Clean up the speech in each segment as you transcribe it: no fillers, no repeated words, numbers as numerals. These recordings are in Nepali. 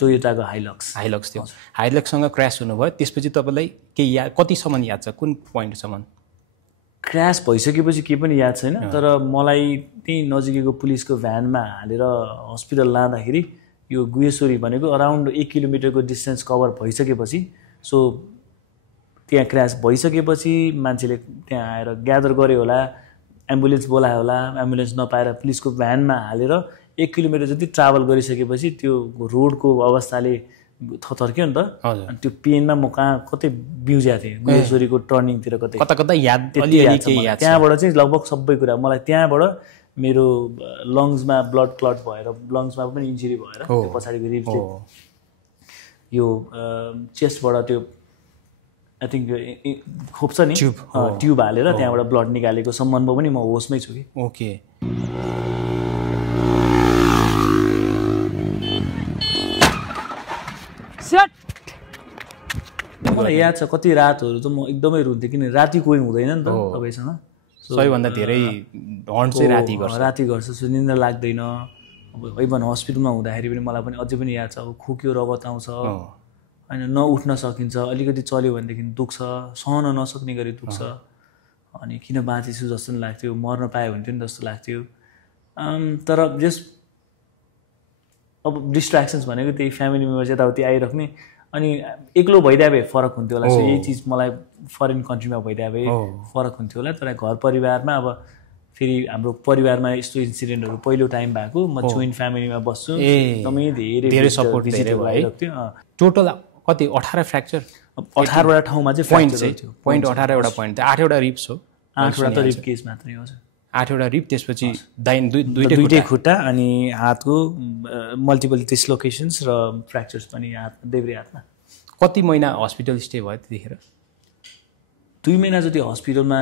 टोयोटाको हाइलक्स थियो हाइलक्ससँग क्र्यास हुनुभयो त्यसपछि तपाईलाई के कतिसम्म याद छ कुन पोइन्टसम्म क्र्यास भइसकेपछि केही पनि याद छैन तर मलाई त्यही नजिकैको पुलिसको भ्यानमा हालेर हस्पिटल लाँदाखेरि यो गुहेश्वरी भनेको अराउन्ड 1 किलोमिटरको डिस्टेन्स कभर भइसकेपछि सो त्यहाँ क्र्यास भइसकेपछि मान्छेले त्यहाँ आएर ग्यादर गर्यो होला एम्बुलेन्स बोलायो होला एम्बुलेन्स नपाएर पुलिसको भ्यानमा हालेर 1 किलोमिटर जति ट्राभल गरिसकेपछि त्यो रोडको अवस्थाले थर्क्यो नि त अनि त्यो पेनमा म कहाँ कतै बिउज्या थिएँ गुहेश्वरीको टर्निङतिर कता याद त्यहाँबाट चाहिँ लगभग सबै कुरा मलाई त्यहाँबाट मेरो लङ्समा ब्लड क्लट भएर लङ्समा पनि इन्जुरी भएर त्यो पछाडिको रिबले यो चेस्टबाट त्यो आई थिङ्क खोप्छ नि ट्युब हालेर त्यहाँबाट ब्लड निकालेको सम्बन्धमा पनि म होसमै छु कि ओके मलाई याद छ कति रातहरू त म एकदमै रुन्थेँ किन राति कोही हुँदैन नि त तपाईँसँग सबैभन्दा धेरै हन्ट चाहिँ राति गर्छ सो निन्द्रा लाग्दैन अब इभन हस्पिटलमा हुँदाखेरि पनि मलाई पनि अझै पनि याद छ अब खोक्यो रगत आउँछ होइन नउठ्न सकिन्छ अलिकति चल्यो भनेदेखि दुख्छ सहन नसक्ने गरी दुख्छ अनि किन बाँचेछु जस्तो नि लाग्थ्यो मर्न पायो भने पनि जस्तो लाग्थ्यो तर जस अब डिस्ट्र्याक्सन्स भनेको त्यही फ्यामिली मेम्बर्स यताउति आइराख्ने अनि एक्लो भइदिए भए फरक हुन्थ्यो होला सो यही चिज मलाई फरेन कन्ट्रीमा भइदिए भए फरक हुन्थ्यो होला तर घर परिवारमा अब फेरि हाम्रो परिवारमा यस्तो इन्सिडेन्टहरू पहिलो टाइम भएको म जोइन्ट फ्यामिलीमा बस्छु एकदमै धेरै सपोर्ट भइरहेको थियो टोटल कति 18 फ्र्याक्चर 18 वटा ठाउँमा चाहिँ पोइन्ट 18 वटा पोइन्ट 8 वटा रिप्स हो 8 वटा त रिप केस मात्रै हो 8 वटा रिप त्यसपछि दुईटै खुट्टा अनि हातको मल्टिपल डिस्लोकेसन्स र फ्र्याक्चर्स पनि देब्रे हातमा कति महिना हस्पिटल स्टे भयो त्यतिखेर 2 महिना जति हस्पिटलमा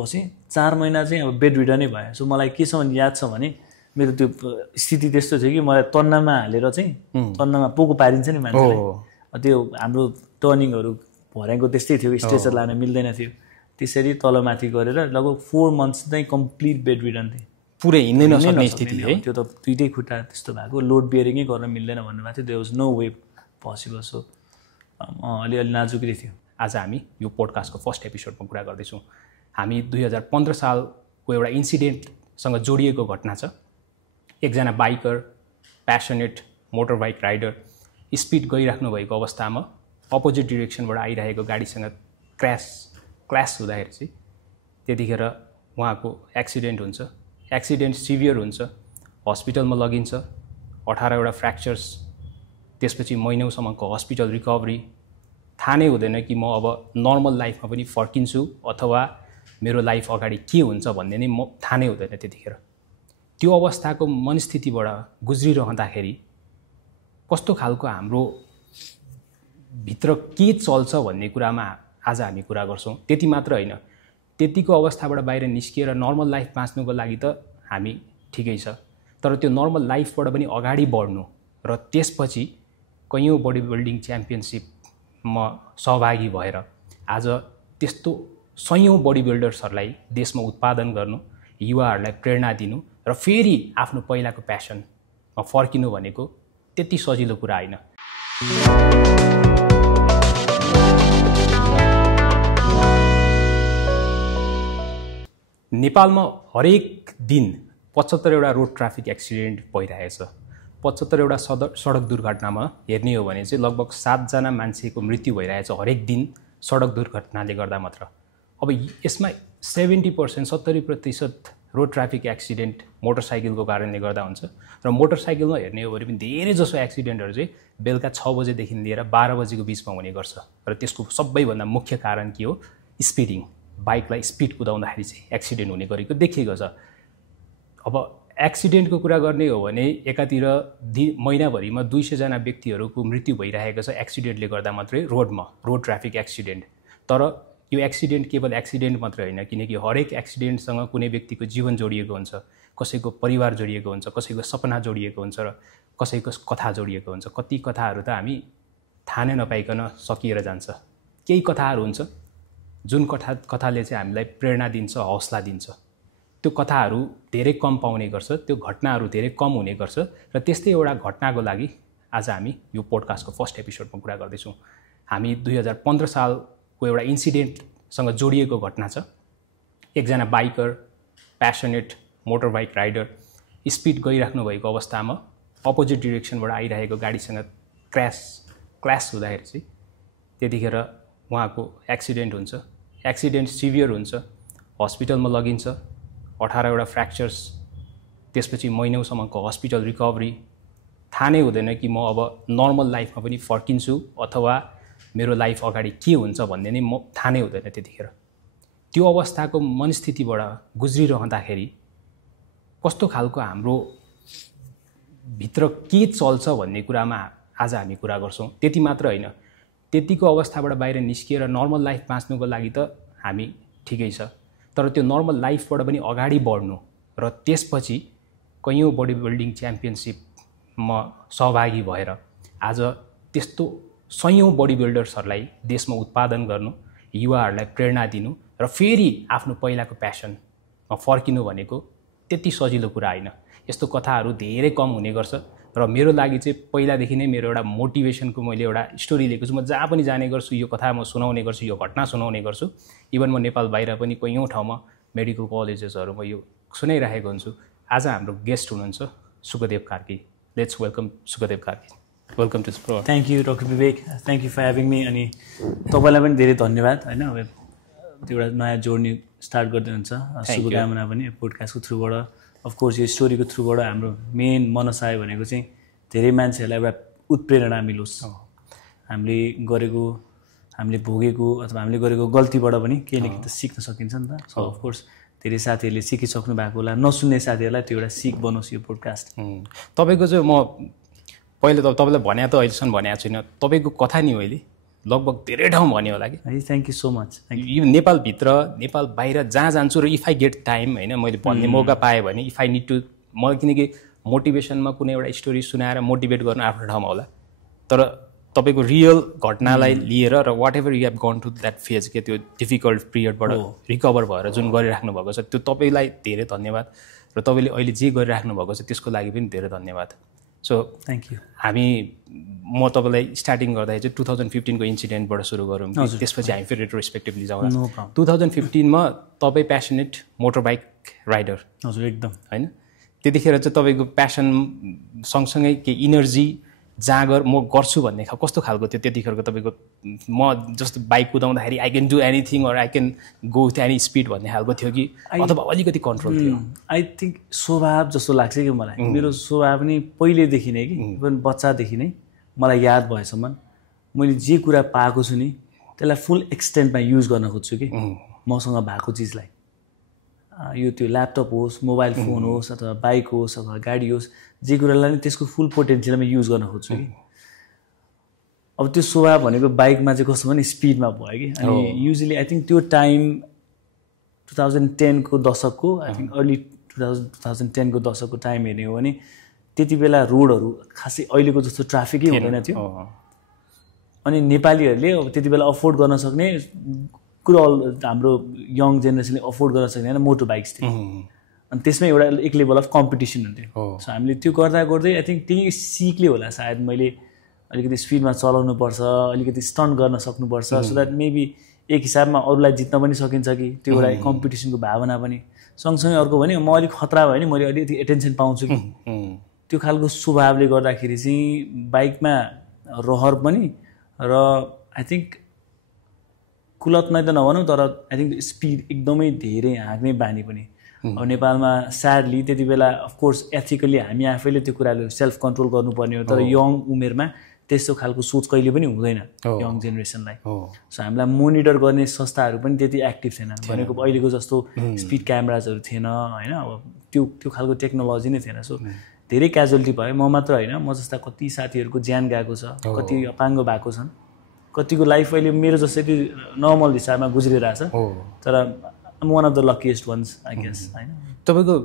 बसेँ 4 महिना चाहिँ अब बेड रिडनै भयो सो मलाई केसम्म याद छ भने मेरो त्यो स्थिति त्यस्तो थियो कि मलाई तन्नामा हालेर चाहिँ तन्नामा पोको पारिन्छ नि मान्छेले त्यो हाम्रो टर्निङहरू भर्याङको त्यस्तै थियो स्ट्रेचर लान मिल्दैन थियो त्यसरी तलमाथि गरेर लगभग 4 मन्थ्स चाहिँ कम्प्लिट बेड रिडन थिएँ पुरै हिँड्नै नसक्ने स्थिति है त्यो त दुईटै खुट्टा त्यस्तो भएको लोड बियरिङै गर्न मिल्दैन भन्नुभएको थियो there was no way possible so अलिअलि नाजुकै थियो आज हामी यो पोडकास्टको फर्स्ट एपिसोडमा कुरा गर्दैछौँ हामी 2015 सालको एउटा इन्सिडेन्टसँग जोडिएको घटना छ एकजना biker passionate motor bike rider speed गइराख्नु भएको अवस्थामा अपोजिट डिरेक्सनबाट आइरहेको गाडीसँग क्ल्यास हुँदाखेरि चाहिँ त्यतिखेर उहाँको एक्सिडेन्ट हुन्छ एक्सिडेन्ट सिभियर हुन्छ हस्पिटलमा लगिन्छ 18 वटा फ्र्याक्चर्स त्यसपछि महिनौसम्मको हस्पिटल रिकभरी थाहा नै हुँदैन कि म अब नर्मल लाइफमा पनि फर्किन्छु अथवा मेरो लाइफ अगाडि के हुन्छ भन्ने नै म थाहा नै हुँदैन त्यतिखेर त्यो अवस्थाको मनस्थितिबाट गुज्रिरहँदाखेरि कस्तो खालको हाम्रो भित्र के चल्छ भन्ने कुरामा आज हामी कुरा गर्छौँ त्यति मात्र होइन त्यतिको अवस्थाबाट बाहिर निस्किएर नर्मल लाइफ बाँच्नुको लागि त हामी ठिकै छ तर त्यो नर्मल लाइफबाट पनि अगाडि बढ्नु र त्यसपछि कैयौँ बडी बिल्डिङ च्याम्पियनसिपमा सहभागी भएर आज त्यस्तो सयौँ बडी बिल्डर्सहरूलाई देशमा उत्पादन गर्नु युवाहरूलाई प्रेरणा दिनु र फेरि आफ्नो पहिलाको प्यासनमा फर्किनु भनेको त्यति सजिलो कुरा होइन नेपालमा हरेक दिन 75 वटा रोड ट्राफिक एक्सिडेन्ट भइरहेछ 75 वटा सडक दुर्घटनामा हेर्ने हो भने चाहिँ लगभग 7 जना मान्छेको मृत्यु भइरहेछ हरेक दिन सडक दुर्घटनाले गर्दा मात्र अब यसमा 70% 70% रोड ट्राफिक एक्सिडेन्ट मोटरसाइकलको कारणले गर्दा हुन्छ र मोटरसाइकलमा हेर्ने हो भने पनि धेरै जसो एक्सिडेन्टहरू चाहिँ बेलुका 6 बजेदेखि लिएर 12 बजेको बिचमा हुने गर्छ र त्यसको सबैभन्दा मुख्य कारण के हो स्पिडिङ बाइकलाई स्पिड कुदाउँदाखेरि चाहिँ एक्सिडेन्ट हुने गरेको देखिएको छ अब एक्सिडेन्टको कुरा गर्ने हो भने एकातिर महिनाभरिमा 200 जना व्यक्तिहरूको मृत्यु भइरहेको छ एक्सिडेन्टले गर्दा मात्रै रोडमा रोड ट्राफिक एक्सिडेन्ट तर यो एक्सिडेन्ट केवल एक्सिडेन्ट मात्रै होइन किनकि हरेक एक्सिडेन्टसँग कुनै व्यक्तिको जीवन जोडिएको हुन्छ कसैको परिवार जोडिएको हुन्छ कसैको सपना जोडिएको हुन्छ र कसैको कथा जोडिएको हुन्छ कति कथाहरू त हामी थाहा नै नपाइकन सकिएर जान्छ केही कथाहरू हुन्छ जुन कथाले चाहिँ हामीलाई प्रेरणा दिन्छ हौसला दिन्छ त्यो कथाहरू धेरै कम पाउने गर्छ त्यो घटनाहरू धेरै कम हुने गर्छ र त्यस्तै एउटा घटनाको लागि आज हामी यो पोडकास्टको फर्स्ट एपिसोडमा कुरा गर्दैछौँ। हामी 2015 सालको एउटा इन्सिडेन्टसँग जोडिएको घटना छ। एकजना biker, passionate motor bike rider speed गइराख्नु भएको अवस्थामा अपोजिट डिरेक्सनबाट आइरहेको गाडीसँग क्ल्यास हुँदाखेरि चाहिँ त्यतिखेर उहाँको एक्सिडेन्ट हुन्छ। एक्सिडेन्ट सिभियर हुन्छ, हस्पिटलमा लगिन्छ, 18वटा फ्र्याक्चर्स, त्यसपछि महिनौसम्मको हस्पिटल रिकभरी। थाहा नै हुँदैन कि म अब नर्मल लाइफमा पनि फर्किन्छु अथवा मेरो लाइफ अगाडि के हुन्छ भन्ने नै म थाहा नै हुँदैन त्यतिखेर। त्यो अवस्थाको मनस्थितिबाट गुज्रिरहँदाखेरि कस्तो खालको हाम्रो भित्र के चल्छ भन्ने कुरामा आज हामी कुरा गर्छौँ। त्यति मात्र होइन, त्यतिको अवस्थाबाट बाहिर निस्किएर नर्मल लाइफ बाँच्नुको लागि त हामी ठिकै छ, तर त्यो नर्मल लाइफबाट पनि अगाडि बढ्नु र त्यसपछि कैयौँ बडी बिल्डिङ च्याम्पियनसिपमा सहभागी भएर आज त्यस्तो सयौँ बडी बिल्डर्सहरूलाई देशमा उत्पादन गर्नु, युवाहरूलाई प्रेरणा दिनु र फेरि आफ्नो पहिलाको प्यासनमा फर्किनु भनेको त्यति सजिलो कुरा होइन। यस्तो कथाहरू धेरै कम हुने गर्छ र मेरो लागि चाहिँ पहिलादेखि नै मेरो एउटा मोटिभेसनको मैले एउटा स्टोरी लिएको छु। म जहाँ पनि जाने गर्छु यो कथा म सुनाउने गर्छु, यो घटना सुनाउने गर्छु। इभन म नेपाल बाहिर पनि कैयौँ ठाउँमा मेडिकल कलेजेसहरूमा यो सुनाइरहेको हुन्छु। आज हाम्रो गेस्ट हुनुहुन्छ Sukhdev Karki. Let's welcome Sukhdev Karki. Welcome to pro. Thank you doctor Vivek, thank you for having me. अनि तपाईँलाई पनि धेरै धन्यवाद होइन, अब त्यो एउटा नयाँ जोर्नी स्टार्ट गर्दै हुन्छ। शुभकामना पनि पोडकास्टको थ्रुबाट, अफकोर्स यो स्टोरीको थ्रुबाट हाम्रो मेन मनसाय भनेको चाहिँ धेरै मान्छेहरूलाई एउटा उत्प्रेरणा मिलोस्। हामीले गरेको, हामीले भोगेको अथवा हामीले गरेको गल्तीबाट पनि केही न केही त सिक्न सकिन्छ नि त। सो अफकोर्स धेरै साथीहरूले सिकिसक्नु भएको होला, नसुन्ने साथीहरूलाई त्यो एउटा सिक बनोस् यो पोडकास्ट। तपाईँको चाहिँ म पहिले त तपाईँलाई भने त अहिलेसम्म भनेको छुइनँ, तपाईँको कथा नि मैले लगभग धेरै ठाउँ भन्यो होला कि। Thank you so much. यो नेपालभित्र, नेपाल बाहिर जहाँ जान्छु र इफ आई गेट टाइम होइन, मैले भन्ने मौका पाएँ भने इफ आई निड टु, मलाई किनकि मोटिभेसनमा कुनै एउटा स्टोरी सुनाएर मोटिभेट गर्नु आफ्नो ठाउँमा होला, तर तपाईँको रियल घटनालाई लिएर र whatever you have gone to that phase के त्यो डिफिकल्ट पिरियडबाट रिकभर भएर जुन गरिराख्नु भएको छ त्यो तपाईँलाई धेरै धन्यवाद र तपाईँले अहिले जे गरिराख्नु भएको छ त्यसको लागि पनि धेरै धन्यवाद। So thank you. म तपाईँलाई स्टार्टिङ गर्दाखेरि चाहिँ 2015 को इन्सिडेन्टबाट सुरु गरौँ, त्यसपछि हामी फेरि रेट्रोस्पेक्टिभली जाउँला। 2015 तपाईँ प्यासनेट मोटर बाइक राइडर। हजुर एकदम होइन, त्यतिखेर चाहिँ तपाईँको प्यासन सँगसँगै के इनर्जी जाँगर म गर्छु भन्ने कस्तो खालको थियो त्यतिखेरको तपाईँको? म जस्तो बाइक कुदाउँदाखेरि I can do anything or I can go with any speed भन्ने खालको थियो कि अथवा अलिकति कन्ट्रोल थियो? आई थिङ्क स्वभाव जस्तो लाग्छ कि मलाई। मेरो स्वभाव पनि पहिल्यैदेखि नै कि इभन बच्चादेखि नै मलाई याद भएसम्म मैले जे कुरा पाएको छु नि त्यसलाई फुल एक्सटेन्टमा युज गर्न खोज्छु कि मसँग भएको चिजलाई। यो त्यो ल्यापटप होस्, मोबाइल फोन होस् अथवा बाइक होस् अथवा गाडी होस्, जे कुरालाई नि त्यसको फुल पोटेन्सियलमा युज गर्न खोज्छु कि। अब त्यो स्वभाव भनेको बाइकमा चाहिँ कस्तो भने स्पिडमा भयो कि। अनि युजली आई थिङ्क त्यो टाइम 2010 को दशकको, आई थिङ्क अर्ली 2010 को दशकको टाइम हेर्ने हो भने त्यति बेला रोडहरू खासै अहिलेको जस्तो ट्राफिकै हुँदैन थियो। अनि नेपालीहरूले अब त्यति बेला अफोर्ड गर्न सक्ने कुरा, हाम्रो यङ जेनेरेसनले अफोर्ड गर्न सक्ने होइन, मोटर बाइक्स थियो। अनि त्यसमै एउटा एक लेभल अफ कम्पिटिसन हुन्थ्यो। सो हामीले त्यो गर्दा गर्दै आई थिङ्क त्यही सिकले होला सायद मैले अलिकति स्पिडमा चलाउनु पर्छ, अलिकति स्टन्ट गर्न सक्नुपर्छ, सो द्याट मेबी एक हिसाबमा अरूलाई जित्न पनि सकिन्छ कि त्यो एउटा कम्पिटिसनको भावना पनि। सँगसँगै अर्को भने म अलिक खतरा भयो भने मैले अलिकति एटेन्सन पाउँछु कि। त्यो खालको स्वभावले गर्दाखेरि चाहिँ बाइकमा रहर पनि र आई थिङ्क कुलत नै त नभनौँ तर आई थिङ्क स्पिड एकदमै धेरै हाँक्ने बानी पनि। अब नेपालमा स्याडली त्यति बेला अफकोर्स एथिकली हामी आफैले त्यो कुराले सेल्फ कन्ट्रोल गर्नुपर्ने हो, तर यङ उमेरमा त्यस्तो खालको सोच कहिले पनि हुँदैन यङ जेनेरेसनलाई। सो हामीलाई मोनिटर गर्ने संस्थाहरू पनि त्यति एक्टिभ थिएन भनेको अहिलेको जस्तो स्पिड क्यामेराजहरू थिएन होइन, अब त्यो खालको टेक्नोलोजी नै थिएन। सो धेरै क्याजुअलिटी भयो। म मात्र होइन, म जस्ता कति साथीहरूको ज्यान गएको छ, कति अपाङ्ग भएको छन्, कतिको लाइफ अहिले मेरो जस्तै नर्मल हिसाबमा गुज्रिरहेछ, तर one of the luckiest ones I guess होइन। तपाईँको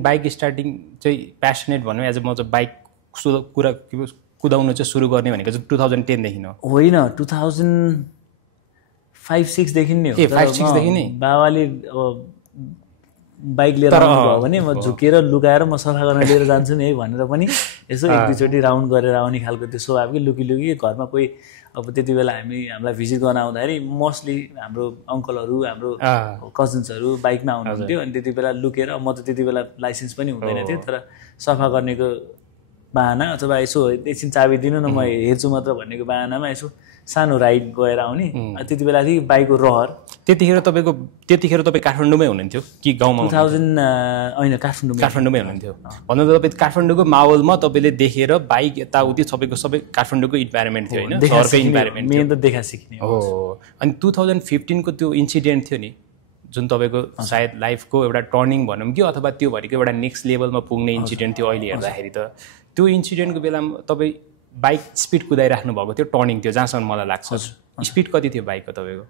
बाइक स्टार्टिङ चाहिँ प्यासनेट भनौँ एज म चाहिँ बाइक कुदाउनु चाहिँ सुरु गर्ने भनेको चाहिँ 2010 देखि हो? होइन, 2005-06 देखि नै हो। 5-6 देखि नै? बाबाले बाइक लिएर आउनुभयो भने म झुकेर लुकाएर म सफा गर्न लिएर जान्छु नि है भनेर पनि यसो एक दुईचोटि राउन्ड गरेर आउने खालको त्यो स्वाभाविक लुकी घरमा कोही अब त्यति बेला हामीलाई भिजिट गर्न आउँदाखेरि मोस्टली हाम्रो अङ्कलहरू हाम्रो कजन्सहरू बाइकमा आउनुहुन्थ्यो अनि त्यति बेला लुकेर म त त्यति बेला लाइसेन्स पनि हुँदैन थियो तर सफा गर्नेको बाहना अथवा यसो एकछिन चाबी दिनु न म हेर्छु मात्र भन्नेको बाहनामा यसो सानो राइड गएर आउने त्यति बेलादेखि बाइकको रहर त्यतिखेर तपाईँ काठमाडौँमै हुनुहुन्थ्यो कि गाउँमा 2000 होइन काठमाडौँमै हुनुहुन्थ्यो भन्नु त तपाईँ काठमाडौँको माहौलमा तपाईँले देखेर बाइक यताउति सबै काठमाडौँको इन्भाइरोमेन्ट थियो होइन सहरकै इन्भाइरोमेन्ट मेन त देखा सिक्ने हो अनि 2015 को त्यो इन्सिडेन्ट थियो नि जुन तपाईँको सायद लाइफको एउटा टर्निङ भनौँ कि अथवा त्यो भनेको एउटा नेक्स्ट लेभलमा पुग्ने इन्सिडेन्ट थियो अहिले हेर्दाखेरि त त्यो इन्सिडेन्टको बेलामा तपाईँ बाइक स्पिड कुदाइराख्नु भएको थियो टर्निङ थियो जहाँसम्म मलाई लाग्छ स्पिड कति थियो बाइकको तपाईँको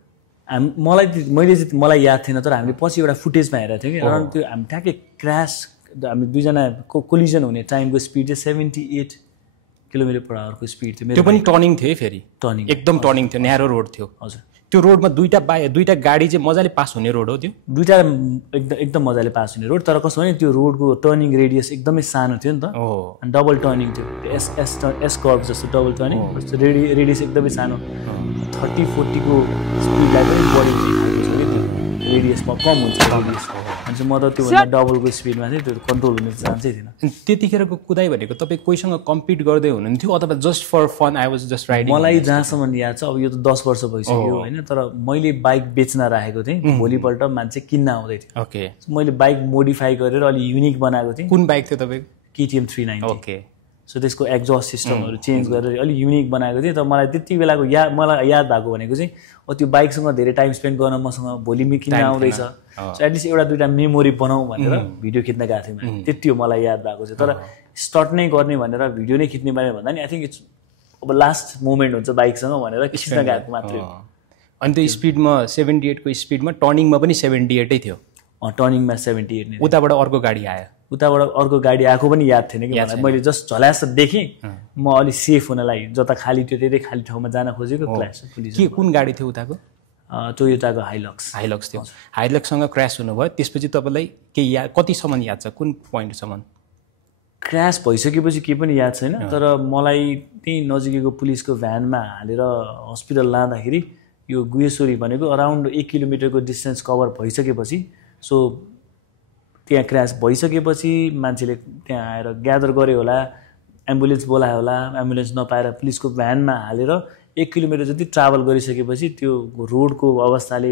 मलाई याद थिएन तर हामीले पछि एउटा फुटेजमा हेरेको थियौँ कि अराउन्ड त्यो हामी ठ्याक्कै क्रास हामी दुईजनाको कोलिजन हुने टाइमको स्पिड चाहिँ 78 km/h स्पिड थियो त्यो पनि टर्निङ थियो फेरि टर्निङ एकदम टर्निङ थियो न्यारो रोड थियो हजुर त्यो रोडमा दुईटा गाडी चाहिँ मजाले पास हुने रोड हो त्यो दुईटा एकदम मजाले पास हुने रोड तर कसो भने त्यो रोडको टर्निङ रेडियस एकदमै सानो थियो नि त अनि डबल टर्निङ थियो एस कर्भ जस्तो डबल टर्निङ रेडियस एकदमै सानो 30-40 को स्पिडलाई पनि बढी रेडियसमा कम हुन्छ अनि म त त्योभन्दा डबलको स्पिडमा चाहिँ त्यो कन्ट्रोल हुने चान्सै थिएन त्यतिखेरको कुदाइ भनेको तपाईँ कोहीसँग कम्पिट गर्दै हुनुहुन्थ्यो अथवा just for fun I was just riding मलाई जहाँसम्म याद छ अब यो त 10 वर्ष भइसक्यो होइन तर मैले बाइक बेच्न राखेको थिएँ भोलिपल्ट मान्छे किन्न आउँदै थियो ओके मैले बाइक मोडिफाई गरेर अलि युनिक बनाएको थिएँ कुन बाइक थियो तपाईँको KTM 390 ओके सो त्यसको एक्जस्ट सिस्टमहरू चेन्ज गरेर अलिक युनिक बनाएको थिएँ तर मलाई त्यति बेलाको मलाई याद भएको भनेको चाहिँ त्यो बाइकसँग धेरै टाइम स्पेन्ड गर्न मसँग भोलि किन्न आउँदैछ सो एटलिस्ट एउटा दुइटा मेमोरी बनाऊ भनेर भिडियो खिच्न गएको थिएँ त्यति हो मलाई याद भएको चाहिँ तर स्टार्ट नै गर्ने भनेर भिडियो नै खिच्ने बारे भन्दा नि आई थिङ्क इट्स अब लास्ट मोमेन्ट हुन्छ बाइकसँग भनेर खिच्न गएको मात्रै अनि त्यो स्पिडमा 78 को स्पिडमा टर्निङमा पनि 78 थियो टर्निङमा 78 नै उताबाट अर्को गाडी आयो उताबाट अर्को गाडी आएको पनि याद थिएन कि मलाई मैले जस्ट झल्यास देखेँ म अलिक सेफ हुनलाई जता खाली थियो त्यतै खाली ठाउँमा जान खोजेको क्रास के कुन गाडी थियो उताको टोयोटाको हाइलक्स थियो हाइलक्ससँग क्रास हुनुभयो त्यसपछि तपाईँलाई के याद कतिसम्म याद छ कुन पोइन्टसम्म क्रास भइसकेपछि केही पनि याद छैन तर मलाई त्यही नजिकैको पुलिसको भ्यानमा हालेर हस्पिटल लाँदाखेरि यो गुहेश्वरी भनेको अराउन्ड 1 किलोमिटरको डिस्टेन्स कभर भइसकेपछि सो त्यहाँ क्रास भइसकेपछि मान्छेले त्यहाँ आएर ग्यादर गरे होला एम्बुलेन्स बोलायो होला एम्बुलेन्स नपाएर पुलिसको भ्यानमा हालेर 1 किलोमिटर जति ट्राभल गरिसकेपछि त्यो रोडको अवस्थाले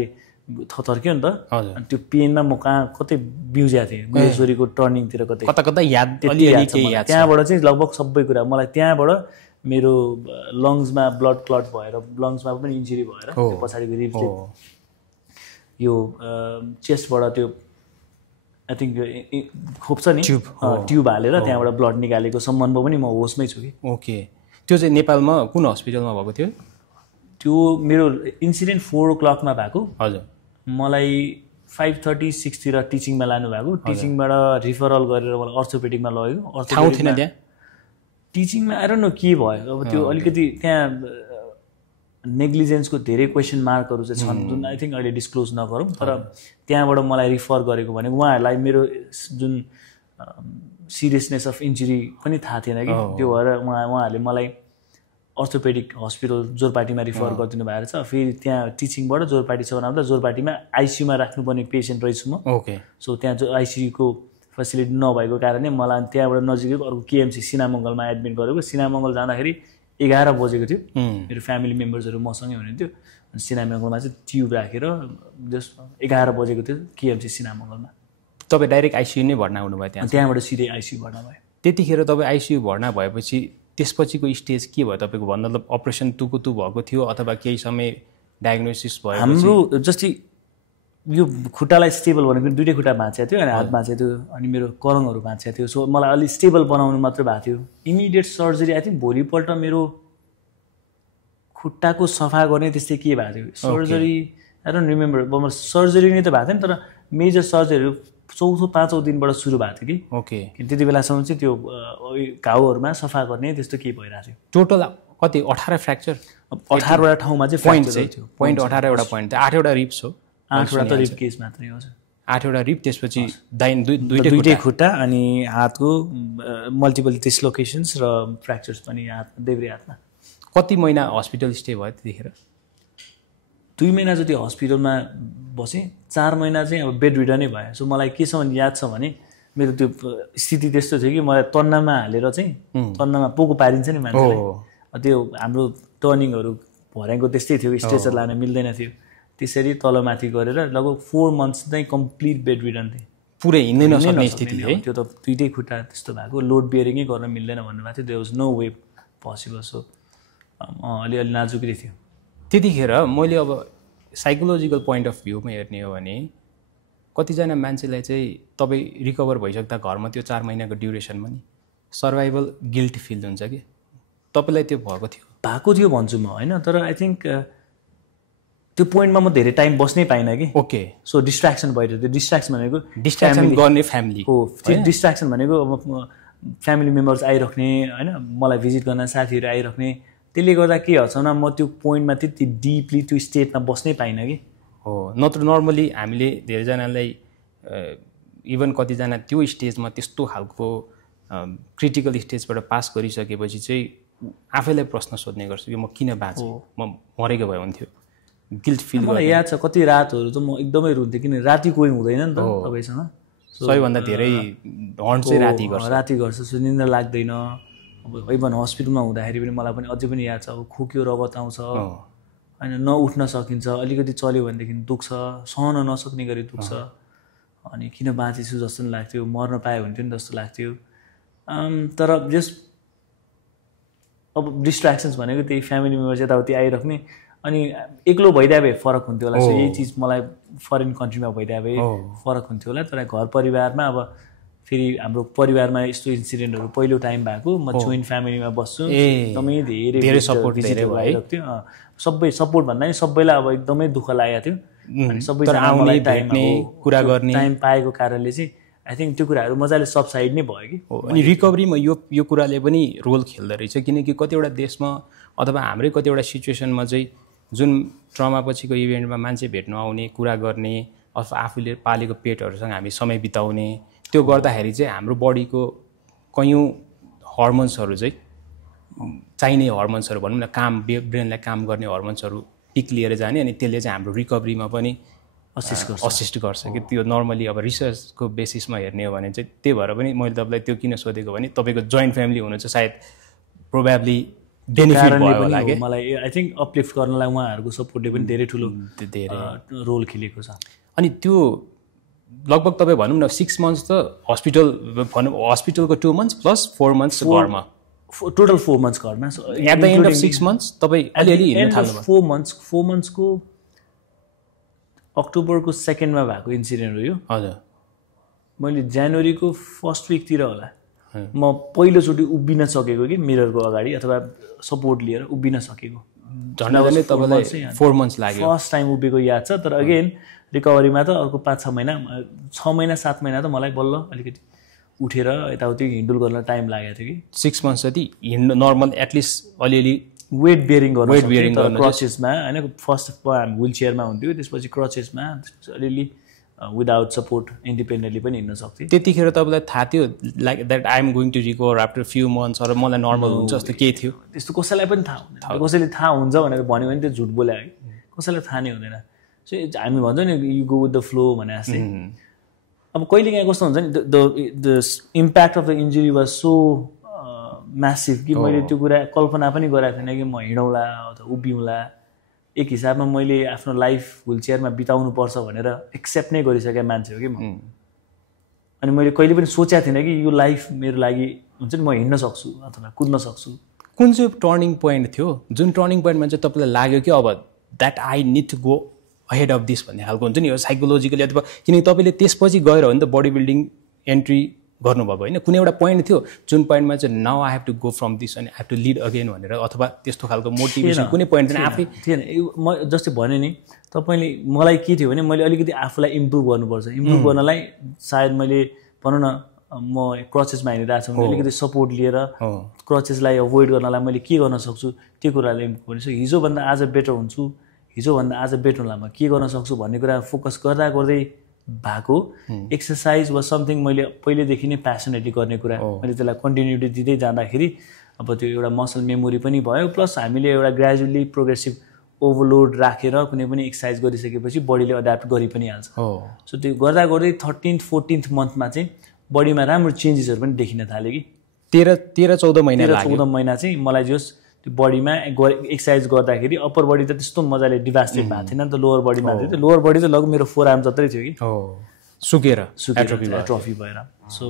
थर्क्यो नि त अनि त्यो पेनमा म कतै बिउज्याएको थिएँ गुहेश्वरीको टर्निङतिर कता याद त्यहाँबाट चाहिँ लगभग सबै कुरा मलाई त्यहाँबाट मेरो लङ्समा ब्लड क्लट भएर लङ्समा पनि इन्जुरी भएर त्यो पछाडिको रिब्सले यो चेस्टबाट त्यो आई थिङ्क खोप्छ नि ट्युब हालेर त्यहाँबाट ब्लड निकालेको सम्बन्धमा पनि म होसमै छु कि ओके त्यो चाहिँ नेपालमा कुन हस्पिटलमा भएको थियो त्यो मेरो इन्सिडेन्ट 4 o'clock भएको हजुर मलाई 5:30-6 तिर टिचिङमा लानुभएको टिचिङबाट रिफरल गरेर मलाई अर्थोपेडिकमा लगेको ठाउँ थिएन त्यहाँ टिचिङमा आई डोन्ट नो के भयो अब त्यो अलिकति त्यहाँ नेग्लिजेन्सको धेरै क्वेसन मार्कहरू चाहिँ छन् जुन आई थिङ्क अहिले डिस्क्लोज नगरौँ तर त्यहाँबाट मलाई रिफर गरेको भनेको उहाँहरूलाई मेरो जुन सिरियसनेस अफ इन्जुरी पनि थाहा थिएन कि त्यो भएर उहाँहरूले मलाई अर्थोपेडिक हस्पिटल जोरपाटीमा रिफर गरिदिनु भएको छ फेरि त्यहाँ टिचिङबाट जोरपाटी छ भन्दा जोरपाटीमा आइसियुमा राख्नुपर्ने पेसेन्ट रहेछु म ओके सो त्यहाँ आइसियुको फेसिलिटी नभएको कारणले मलाई त्यहाँबाट नजिकैको अर्को केएमसी सिनामङ्गलमा एडमिट गरेको सिनामङ्गल जाँदाखेरि 11 बजेको थियो मेरो फ्यामिली मेम्बर्सहरू मसँगै हुनुहुन्थ्यो अनि सिनामङ्गलमा चाहिँ ट्युब राखेर जस्ट 11 बजेको थियो केएमसी सिनामङ्गलमा तपाईँ डाइरेक्ट आइसियु नै भर्ना हुनुभयो त्यहाँबाट सिधै आइसियु भर्ना भयो त्यतिखेर तपाईँ आइसियु भर्ना भएपछि त्यसपछिको स्टेज के भयो तपाईँको मतलब अपरेसन तुकुतु भएको थियो अथवा केही समय डायग्नोसिस भयो हाम्रो जस्तै यो खुट्टालाई स्टेबल भनेको दुईटै खुट्टा भाँचेको थियो अनि हात भाँचेको थियो अनि मेरो करङहरू भाँचेको थियो सो मलाई अलि स्टेबल बनाउनु मात्र भएको थियो इमिडिएट सर्जरी आई थिङ्क भोलिपल्ट मेरो खुट्टाको सफा गर्ने त्यस्तै के भएको थियो surgery I don't remember surgery नै त भएको थिएन तर मेजर सर्जरीहरू 4औँ-5औँ दिनबाट सुरु भएको थियो कि ओके त्यति बेलासम्म चाहिँ त्यो घाउहरूमा सफा गर्ने त्यस्तो केही भइरहेको थियो टोटल कति 18 फ्र्याक्चर 18वटा ठाउँमा चाहिँ पोइन्ट 18 वटा पोइन्ट 8 वटा रिब्स हो 8 वटा त रिब केस मात्रै हजुर 8वटा रिब, त्यसपछि दुईटै खुट्टा अनि हातको मल्टिपल डिस्लोकेसन्स र फ्र्याक्चर्स पनि देब्रे हातमा। कति महिना हस्पिटल स्टे भयो त्यतिखेर? 2 महिना जति हस्पिटलमा बसेँ। 4 महिना चाहिँ अब बेड रिडनै भयो। सो मलाई केसम्म याद छ भने मेरो त्यो स्थिति त्यस्तो थियो कि मलाई तन्नामा हालेर चाहिँ तन्नामा पोको पारिन्छ नि मान्छेलाई, त्यो हाम्रो टर्निङहरू भर्याङको त्यस्तै थियो, स्ट्रेचर लान मिल्दैन थियो, त्यसरी तलमाथि गरेर लगभग 4 months चाहिँ कम्प्लिट बेड रिडन थिएँ। पुरै हिँड्नै नसक्ने स्थिति है? त्यो त दुईटै खुट्टा त्यस्तो भएको, लोड बियरिङै गर्न मिल्दैन भन्नुभएको थियो। There was no way possible. So अलिअलि नाजुकै थियो त्यतिखेर। मैले अब साइकोलोजिकल पोइन्ट अफ भ्यूमा हेर्ने हो भने कतिजना मान्छेलाई चाहिँ तपाईँ रिकभर भइसक्दा घरमा त्यो 4 महिनाको ड्युरेसनमा नि सर्भाइभल गिल्ट फिल हुन्छ कि तपाईँलाई त्यो भएको थियो भन्छु म होइन। तर आई थिङ्क त्यो पोइन्टमा म धेरै टाइम बस्नै पाइनँ कि। ओके। सो डिस्ट्र्याक्सन भइरहेको थियो। डिस्ट्र्याक्सन भनेको गर्ने फ्यामिली हो। डिस्ट्र्याक्सन भनेको अब फ्यामिली मेम्बर्स आइराख्ने होइन, मलाई भिजिट गर्न साथीहरू आइराख्ने, त्यसले गर्दा के हर्छ न म त्यो पोइन्टमा त्यति डिपली त्यो स्टेटमा बस्नै पाइनँ कि। हो, नत्र नर्मली हामीले धेरैजनालाई इभन कतिजना त्यो स्टेजमा त्यस्तो खालको क्रिटिकल स्टेजबाट पास गरिसकेपछि चाहिँ आफैलाई प्रश्न सोध्ने गर्छु कि म किन बाँचेँ, म मरेको भए हुन्थ्यो, गिल्ट फिल। मलाई याद छ कति रातहरू त म एकदमै रुन्थेँ, किन राति कोही हुँदैन नि त तपाईँसँग। सबैभन्दा धेरै हन्ट चाहिँ राति गर्छ। सो निन्द्रा लाग्दैन। अब इभन हस्पिटलमा हुँदाखेरि पनि मलाई पनि अझै पनि याद छ, अब खोक्यो रगत आउँछ होइन, नउठ्न सकिन्छ, अलिकति चल्यो भनेदेखि दुख्छ, सहन नसक्ने गरी दुख्छ। अनि किन बाँचेछु जस्तो पनि लाग्थ्यो, मर्न पायो हुन्थ्यो नि जस्तो लाग्थ्यो। तर जस अब डिस्ट्र्याक्सन्स भनेको त्यही फ्यामिली मेम्बर्स यताउति आइराख्ने, अनि एक्लो भइदिए भए फरक हुन्थ्यो होला। सो यही चिज मलाई फरेन कन्ट्रीमा भइदिए भए फरक हुन्थ्यो होला। तर घर परिवारमा अब फेरि हाम्रो परिवारमा यस्तो इन्सिडेन्टहरू पहिलो टाइम भएको, म जोइन्ट फ्यामिलीमा बस्छु, एकदमै धेरै सपोर्ट भइरहेको थियो। सबै सपोर्ट भन्दा नि सबैलाई अब एकदमै दुःख लागेको थियो। अनि सबैजना कुरा गर्ने टाइम पाएको कारणले चाहिँ आई थिङ्क त्यो कुराहरू मजाले सबसाइड नै भयो कि। अनि रिकभरीमा यो कुराले पनि रोल खेल्दो रहेछ, किनकि कतिवटा देशमा अथवा हाम्रै कतिवटा सिचुएसनमा चाहिँ जुन ट्रमा पछिको इभेन्टमा मान्छे भेट्न आउने, कुरा गर्ने, अथवा आफूले पालेको पेटहरूसँग हामी समय बिताउने, त्यो गर्दाखेरि चाहिँ हाम्रो बडीको कयौँ हर्मोन्सहरू चाहिँ चाहिने हर्मोन्सहरू भनौँ न, ब्रेनलाई काम गर्ने हर्मोन्सहरू पिक लिएर जाने, अनि त्यसले चाहिँ हाम्रो रिकभरीमा पनि असिस्ट गर्छ कि। त्यो नर्मली अब रिसर्चको बेसिसमा हेर्ने हो भने चाहिँ त्यही भएर पनि मैले तपाईँलाई त्यो किन सोधेको भने तपाईँको जोइन्ट फ्यामिली हुनु चाहिँ सायद प्रोबेबली बेनिफिट भयो होला कि। मलाई आई थिङ्क अपलिफ्ट गर्नलाई उहाँहरूको सपोर्टले पनि धेरै ठुलो रोल खेलेको छ। अनि त्यो लगभग तपाईँ भनौँ न 6 months त हस्पिटलको 2 months प्लस 4 months घरमा, टोटल 4 months घरमा। At the end of 6 months तपाईँ अलिअलि हिँड्न थाल्नुभयो। 4 monthsको अक्टोबरको 2nd भएको इन्सिडेन्ट हो यो। हजुर। मैले जनवरीको 1st week होला म पहिलोचोटि उभिन सकेको कि मिररको अगाडि अथवा सपोर्ट लिएर उभिन सकेको। झन्डै तपाईँलाई 4 months लाग्यो। फर्स्ट टाइम उभिएको याद छ। तर अगेन रिकभरीमा त अर्को 5-6 महिना 6 महिना 7 महिना त मलाई बल्ल अलिकति उठेर यताउति हिन्डुल गर्न टाइम लागेको थियो कि। 6 months जति हिँड्नु नर्मल एटलिस्ट अलिअलि वेट बियरिङ गर्न क्रचेसमा होइन। फर्स्ट व्हिल चेयरमा हुन्थ्यो, त्यसपछि क्रचेसमा, त्यसपछि अलिअलि विदाउट सपोर्ट इन्डिपेन्डेन्टली पनि हिँड्न सक्थेँ। त्यतिखेर तपाईँलाई थाहा थियो like that I am going to recover after few months, अरू मलाई नर्मल हुन्छ जस्तो केही थियो? त्यस्तो कसैलाई पनि थाहा हुँदैन। कसैले थाहा हुन्छ भनेर भन्यो भने त्यो झुट बोल्यो है, कसैलाई थाहा नै हुँदैन। सो हामी भन्छौँ नि you go with the flow भने जस्तै। अब कहिले काहीँ कस्तो हुन्छ नि the impact of the injury was so massive कि मैले त्यो कुरा कल्पना पनि गरेको थिइनँ कि म हिँडौँला अथवा उभिउँला। एक हिसाबमा मैले आफ्नो लाइफ व्हिल चेयरमा बिताउनु पर्छ भनेर एक्सेप्ट नै गरिसकेको मान्छे हो कि म। अनि मैले कहिले पनि सोचेको थिइनँ कि यो लाइफ मेरो लागि हुन्छ नि, म हिँड्न सक्छु अथवा कुद्न सक्छु। कुन चाहिँ टर्निङ पोइन्ट थियो जुन टर्निङ पोइन्टमा चाहिँ तपाईँलाई लाग्यो कि अब that I need to go ahead of this भन्ने खालको हुन्छ नि, यो साइकोलोजिकली अथवा किनकि तपाईँले त्यसपछि गएर हो नि त बडी बिल्डिङ एन्ट्री गर्नुभयो होइन? कुनै एउटा पोइन्ट थियो जुन पोइन्टमा चाहिँ now I have to go from this अनि I have to lead again भनेर, अथवा त्यस्तो खालको मोटिभेसन कुनै पोइन्ट चाहिँ आफै थिएन? म जस्तै भने नि तपाईँले, मलाई के थियो भने मैले अलिकति आफूलाई इम्प्रुभ गर्नुपर्छ। इम्प्रुभ गर्नलाई सायद मैले भनौँ न म क्रचेसमा हिँडिरहेको छु भने अलिकति सपोर्ट लिएर क्रचेसलाई अभोइड गर्नलाई मैले के गर्न सक्छु त्यो कुरालाई इम्प्रुभ गर्छु। हिजोभन्दा आज बेटर हुन्छु, हिजोभन्दा आज बेटर होला, म के गर्न सक्छु भन्ने कुरा फोकस गर्दा गर्दै भएको एक्सर्साइज वा समथिङ मैले पहिलेदेखि नै प्यासनेटली गर्ने कुरा मैले त्यसलाई कन्टिन्युटी दिँदै जाँदाखेरि अब त्यो एउटा मसल मेमोरी पनि भयो प्लस हामीले एउटा ग्रेजुअली प्रोग्रेसिभ ओभरलोड राखेर कुनै पनि एक्सर्साइज गरिसकेपछि बडीले एड्याप्ट गरि पनि हाल्छ सो त्यो गर्दा गर्दै 13th 14th मन्थमा चाहिँ बडीमा राम्रो चेन्जेसहरू पनि देखिन थाल्यो कि 13-14 महिना चाहिँ मलाई जस त्यो बडीमा एक्सर्साइज गर्दाखेरि अप्पर बडी त त्यस्तो मजाले डिभास्टेड भएको थिएन नि त लोवर बडीमा थियो त्यो लोवर बडी चाहिँ लगभग मेरो 4 आर्म जत्रै थियो कि सुकेर एट्रोफी भएर सो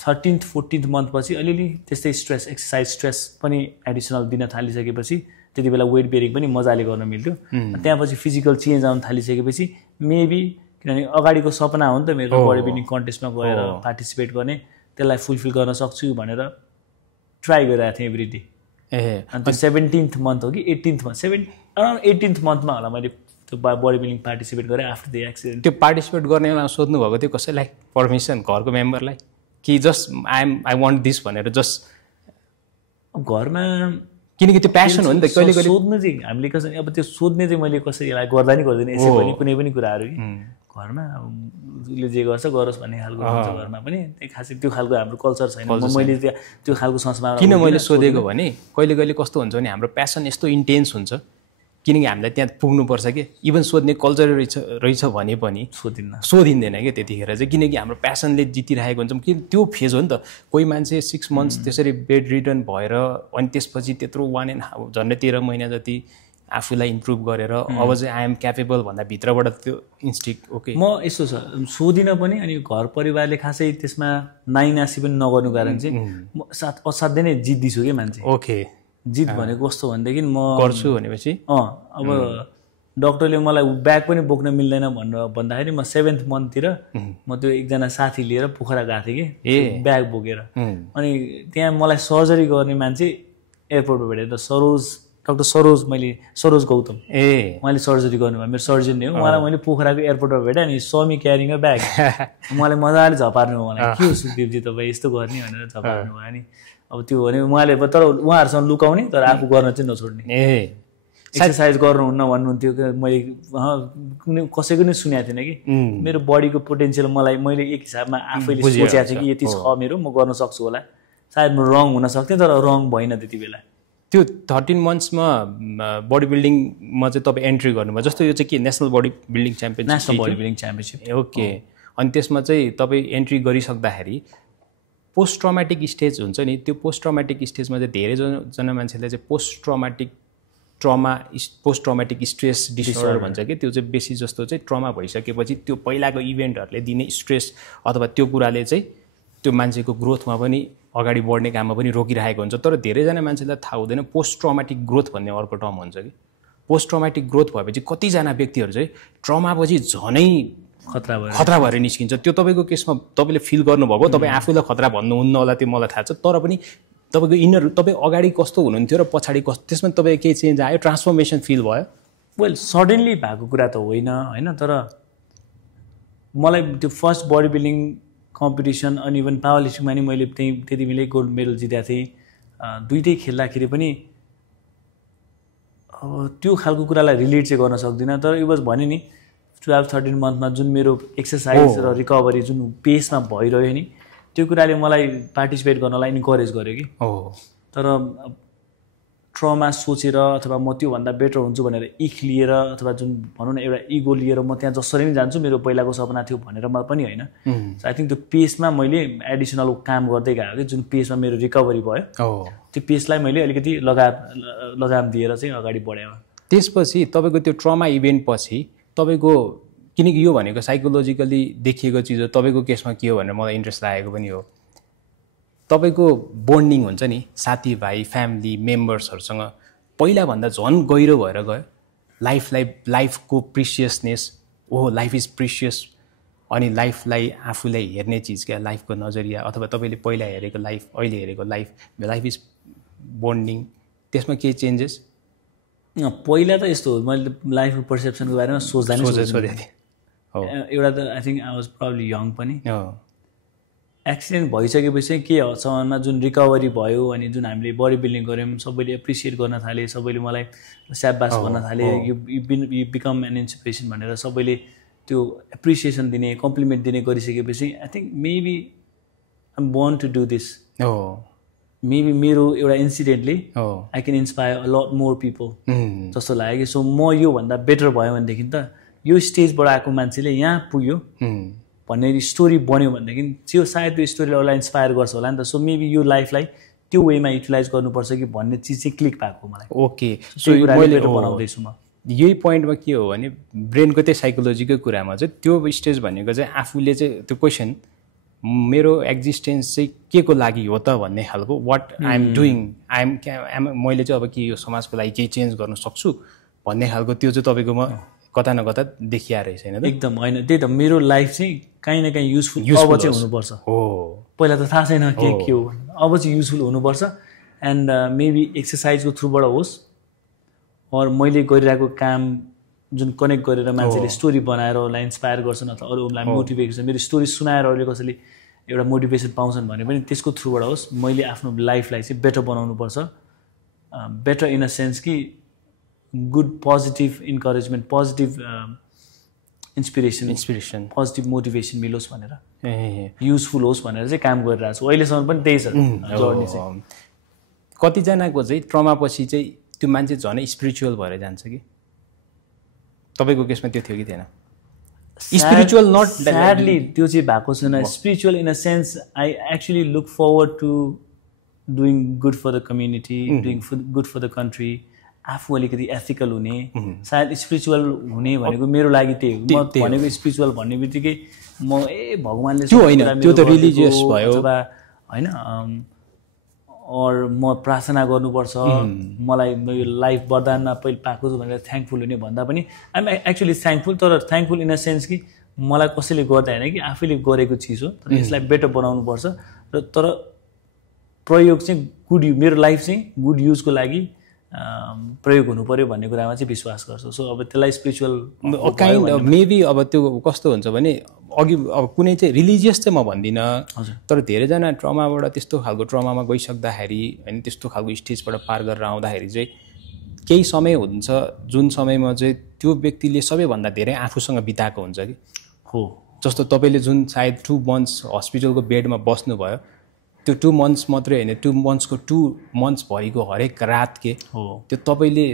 13th 14th मन्थपछि अलिअलि त्यस्तै एक्सर्साइज स्ट्रेस पनि एडिसनल दिन थालिसकेपछि त्यति बेला वेट बेरिङ पनि मजाले गर्न मिल्थ्यो त्यहाँपछि फिजिकल चेन्ज आउन थालिसकेपछि मेबी किनभने अगाडिको सपना हो नि त मेरो बडी बिल्डिङ कन्टेस्टमा गएर पार्टिसिपेट गर्ने त्यसलाई फुलफिल गर्न सक्छु भनेर ट्राई गरिरहेको थिएँ एभ्री डे अनि त्यो 17th मन्थ हो कि 18th मन्थ अराउन्ड 18th मन्थमा होला मैले त्यो बडी बिल्डिङ पार्टिसिपेट गरेँ आफ्टर द एक्सिडेन्ट त्यो पार्टिसिपेट गर्ने बेला सोध्नु भएको थियो कसैलाई पर्मिसन घरको मेम्बरलाई कि जस्ट आई वान्ट दिस भनेर जस्ट घरमा किनकि त्यो प्यासन हो नि त कहिले कहिले सोध्नु चाहिँ हामीले कसरी अब त्यो सोध्ने चाहिँ मैले कसैलाई गर्दा नि गर्दैन यसै पनि कुनै पनि कुराहरू कि घरमा अब उसले जे गर्छ गरोस् भन्ने खालको हुन्छ घरमा पनि खासै त्यो खालको हाम्रो कल्चर छैन मैले त्यो खालको संस्कार किन मैले सोधेको भने कहिले कहिले कस्तो हुन्छ भने हाम्रो प्यासन यस्तो इन्टेन्स हुन्छ किनकि हामीलाई त्यहाँ पुग्नुपर्छ कि इभन सोध्ने कल्चर रहेछ भने पनि सोधिँदैन क्या त्यतिखेर चाहिँ किनकि हाम्रो प्यासनले जितिरहेको हुन्छ कि त्यो फेज हो नि त कोही मान्छे 6 मन्थ्स त्यसरी बेड रिटर्न भएर अनि त्यसपछि त्यत्रो 1.5 झन्डै 13 महिना जति आफूलाई इम्प्रुभ गरेर अब चाहिँ आई एम क्यापेबल भन्दा भित्रबाट त्यो इन्स्टिक्ट ओके म यस्तो छ सोधिनँ पनि अनि घर परिवारले खासै त्यसमा नाइनासी पनि नगर्नु कारण चाहिँ म असाध्यै नै जिद्दी छु कि मान्छे ओके जिद भनेको कस्तो भनेदेखि म गर्छु भनेपछि अब डक्टरले मलाई ब्याग पनि बोक्न मिल्दैन भनेर भन्दाखेरि म 7th मन्थतिर म त्यो एकजना साथी लिएर पोखरा गएको थिएँ कि ब्याग बोकेर अनि त्यहाँ मलाई सर्जरी गर्ने मान्छे एयरपोर्टमा भेटेर डक्टर सरोज गौतम मैले सर्जरी गर्नुभयो मेरो सर्जन हो उहाँलाई मैले पोखराको एयरपोर्टमा भेटेँ अनि समी क्यारिङ अ ब्याग मलाई मजाले झपार्नु मलाई के हो सुखदेवजी तपाईँ यस्तो गर्ने भनेर झपार्नु भयो अनि अब त्यो भने उहाँले तर उहाँहरूसँग लुकाउने तर आफू गर्न चाहिँ नछोड्ने एक्सर्साइज गर्नुहुन्न भन्नुहुन्थ्यो मैले कुनै कसैको नै सुनेको थिइनँ कि मेरो बडीको पोटेन्सियल मैले एक हिसाबमा आफैले सोचेको थिएँ कि यति छ मेरो म गर्न सक्छु होला सायद म रङ हुन सक्थेँ तर रङ भएन त्यति बेला त्यो 13 मन्थ्समा बडी बिल्डिङमा चाहिँ तपाईँ एन्ट्री गर्नुभयो जस्तो यो चाहिँ के national body building championship okay अनि त्यसमा चाहिँ तपाईँ एन्ट्री गरिसक्दाखेरि पोस्ट ट्रमेटिक स्टेज हुन्छ नि त्यो पोस्ट ट्रमेटिक स्टेजमा चाहिँ धेरैजना मान्छेले चाहिँ पोस्ट ट्रमेटिक स्ट्रेस डिसअर्डर भन्छ कि त्यो चाहिँ बेसी जस्तो चाहिँ ट्रमा भइसकेपछि त्यो पहिलाको इभेन्टहरूले दिने स्ट्रेस अथवा त्यो कुराले चाहिँ त्यो मान्छेको ग्रोथमा पनि अगाडि बढ्ने काममा पनि रोकिरहेको हुन्छ तर धेरैजना मान्छेलाई थाहा हुँदैन पोस्ट ट्रमेटिक ग्रोथ भन्ने अर्को टर्म हुन्छ कि पोस्ट ट्रमेटिक ग्रोथ भएपछि कतिजना व्यक्तिहरू चाहिँ ट्रमापछि झनै खतरा भएर निस्किन्छ त्यो तपाईँको केसमा तपाईँले फिल गर्नुभएको तपाईँ आफूलाई खतरा भन्नुहुन्न होला त्यो मलाई थाहा छ तर पनि तपाईँको इनर तपाईँ अगाडि कस्तो हुनुहुन्थ्यो र पछाडि कस्तो त्यसमा तपाईँ केही चेन्ज आयो ट्रान्सफर्मेसन फिल भयो वेल सडनली भएको कुरा त होइन तर मलाई त्यो फर्स्ट बडी बिल्डिङ कम्पिटिसन अनि इभन पावर लिफ्टिङमा नि मैले त्यति बेलै गोल्ड मेडल जितेको थिएँ दुइटै खेल्दाखेरि पनि अब त्यो खालको कुरालाई रिलेट चाहिँ गर्न सक्दिनँ तर यो बस भने नि 12-13 मन्थमा जुन मेरो एक्सर्साइज र रिकभरी जुन पेसमा भइरह्यो नि त्यो कुराले मलाई पार्टिसिपेट गर्नलाई इन्करेज गर्यो कि तर ट्रमा सोचेर अथवा म त्योभन्दा बेटर हुन्छु भनेर इख लिएर अथवा जुन भनौँ न एउटा इगो लिएर म त्यहाँ जसरी नै जान्छु मेरो पहिलाको सपना थियो भनेर पनि होइन आई थिङ्क त्यो पेसमा मैले एडिसनल काम गर्दै गएको कि जुन पेसमा मेरो रिकभरी भयो त्यो पेसलाई मैले अलिकति लगाम दिएर चाहिँ अगाडि बढाएँ त्यसपछि तपाईँको त्यो ट्रमा इभेन्ट पछि तपाईँको किनकि यो भनेको साइकोलोजिकली देखिएको चिज हो तपाईँको केसमा के हो भनेर मलाई इन्ट्रेस्ट लागेको पनि हो तपाईँको बोन्डिङ हुन्छ नि साथीभाइ फ्यामिली मेम्बर्सहरूसँग पहिलाभन्दा झन् गहिरो भएर गयो लाइफको प्रिसियसनेस लाइफ इज प्रिसियस अनि लाइफलाई आफूलाई हेर्ने चिज क्या लाइफको नजरिया अथवा तपाईँले पहिला हेरेको लाइफ अहिले हेरेको लाइफ इज बोन्डिङ त्यसमा केही चेन्जेस पहिला त यस्तो हो मैले लाइफको पर्सेप्सनको बारेमा सोच्दा सोधेको थिएँ एउटा त I think I was probably young पनि एक्सिडेन्ट भइसकेपछि के हदसम्ममा जुन रिकभरी भयो अनि जुन हामीले बडी बिल्डिङ गऱ्यौँ सबैले एप्रिसिएट गर्न थाले सबैले मलाई स्याबास भन्न थाले यु बिकम एन इन्सपिरेसन भनेर सबैले त्यो एप्रिसिएसन दिने कम्प्लिमेन्ट दिने गरिसकेपछि I think maybe I am born to do this maybe मेरो एउटा इन्सिडेन्टले I can inspire a lot more people जस्तो लाग्यो कि सो म योभन्दा बेटर भयो भनेदेखि त यो स्टेजबाट आएको मान्छेले यहाँ पुग्यो भन्ने स्टोरी बन्यो भनेदेखि त्यो सायद त्यो स्टोरीले अरूलाई इन्सपायर गर्छ होला नि त सो मेबी यो लाइफलाई त्यो वेमा युटिलाइज गर्नुपर्छ कि भन्ने चिज चाहिँ क्लिक भएको मलाई ओके सो मैले बनाउँदैछु म यही पोइन्टमा के हो भने ब्रेनको त्यही साइकोलोजीकै कुरामा चाहिँ त्यो स्टेज भनेको चाहिँ आफूले चाहिँ त्यो क्वेसन मेरो एक्जिस्टेन्स चाहिँ के को लागि हो त भन्ने खालको वाट आई एम डुइङ मैले चाहिँ अब के यो समाजको लागि केही चेन्ज गर्न सक्छु भन्ने खालको त्यो चाहिँ तपाईँकोमा कता न कता देखिया रहेछ हैन एकदम होइन त्यही त मेरो लाइफ चाहिँ कहीँ न कहीँ युजफुल अब चाहिँ हुनुपर्छ हो पहिला त थाहा छैन के हो अब चाहिँ युजफुल हुनुपर्छ एन्ड मेबी एक्सर्साइजको थ्रुबाट होस् अर मैले गरिरहेको काम जुन कनेक्ट गरेर मान्छेले स्टोरी बनाएर उसलाई इन्सपायर गर्छन् अथवा अरूलाई मोटिभेट गर्छ मेरो स्टोरी सुनाएर अरूले कसैले एउटा मोटिभेसन पाउँछन् भने पनि त्यसको थ्रुबाट होस् मैले आफ्नो लाइफलाई चाहिँ बेटर बनाउनुपर्छ बेटर इन अ सेन्स कि good positive encouragement positive inspiration positive motivation मिलोस् भनेर युजफुल होस् भनेर चाहिँ काम गरिरहेको छु अहिलेसम्म पनि त्यही छ जर्नी चाहिँ कतिजनाको चाहिँ ट्रमा पछि चाहिँ त्यो मान्छे झनै स्पिरिचुअल भएर जान्छ कि तपाईँको केसमा त्यो थियो कि थिएन स्पिरिचुअल नट स्याडली त्यो चाहिँ भएको छैन spiritual in a sense I actually look forward to doing good for the community doing good for the country आफू अलिकति एथिकल हुने सायद स्पिरिचुअल हुने भनेको मेरो लागि त्यही हो म भनेको स्पिरिचुअल भन्ने बित्तिकै म भगवान्ले त्यो होइन त्यो त रिलिजियस भयो अथवा होइन और म प्रार्थना गर्नुपर्छ मलाई यो लाइफ वरदानमा पहिले पाएको छु भनेर थ्याङ्कफुल हुने भन्दा पनि आइएम एक्चुअली थ्याङ्कफुल तर थ्याङ्कफुल इन अ सेन्स कि मलाई कसैले गर्दा होइन कि आफैले गरेको चिज हो तर यसलाई बेटर बनाउनुपर्छ र तर प्रयोग चाहिँ गुड मेरो लाइफ चाहिँ गुड युजको लागि प्रयोग हुनु पर्यो भन्ने कुरामा चाहिँ विश्वास गर्छु सो अब त्यसलाई स्पिरिचुअल काइन्ड मेबी अब त्यो कस्तो हुन्छ भने अघि अब कुनै चाहिँ रिलिजियस चाहिँ म भन्दिनँ तर धेरैजना ट्रमाबाट त्यस्तो खालको ट्रमामा गइसक्दाखेरि होइन त्यस्तो खालको स्टेजबाट पार गरेर आउँदाखेरि चाहिँ केही समय हुन्छ जुन समयमा चाहिँ त्यो व्यक्तिले सबैभन्दा धेरै आफूसँग बिताएको हुन्छ कि हो जस्तो तपाईँले जुन सायद 2 मन्थ्स हस्पिटलको बेडमा बस्नुभयो त्यो 2 मन्थ्स मात्रै होइन 2 मन्थ्सको 2 मन्थ्स भरिको हरेक रात के हो त्यो तपाईँले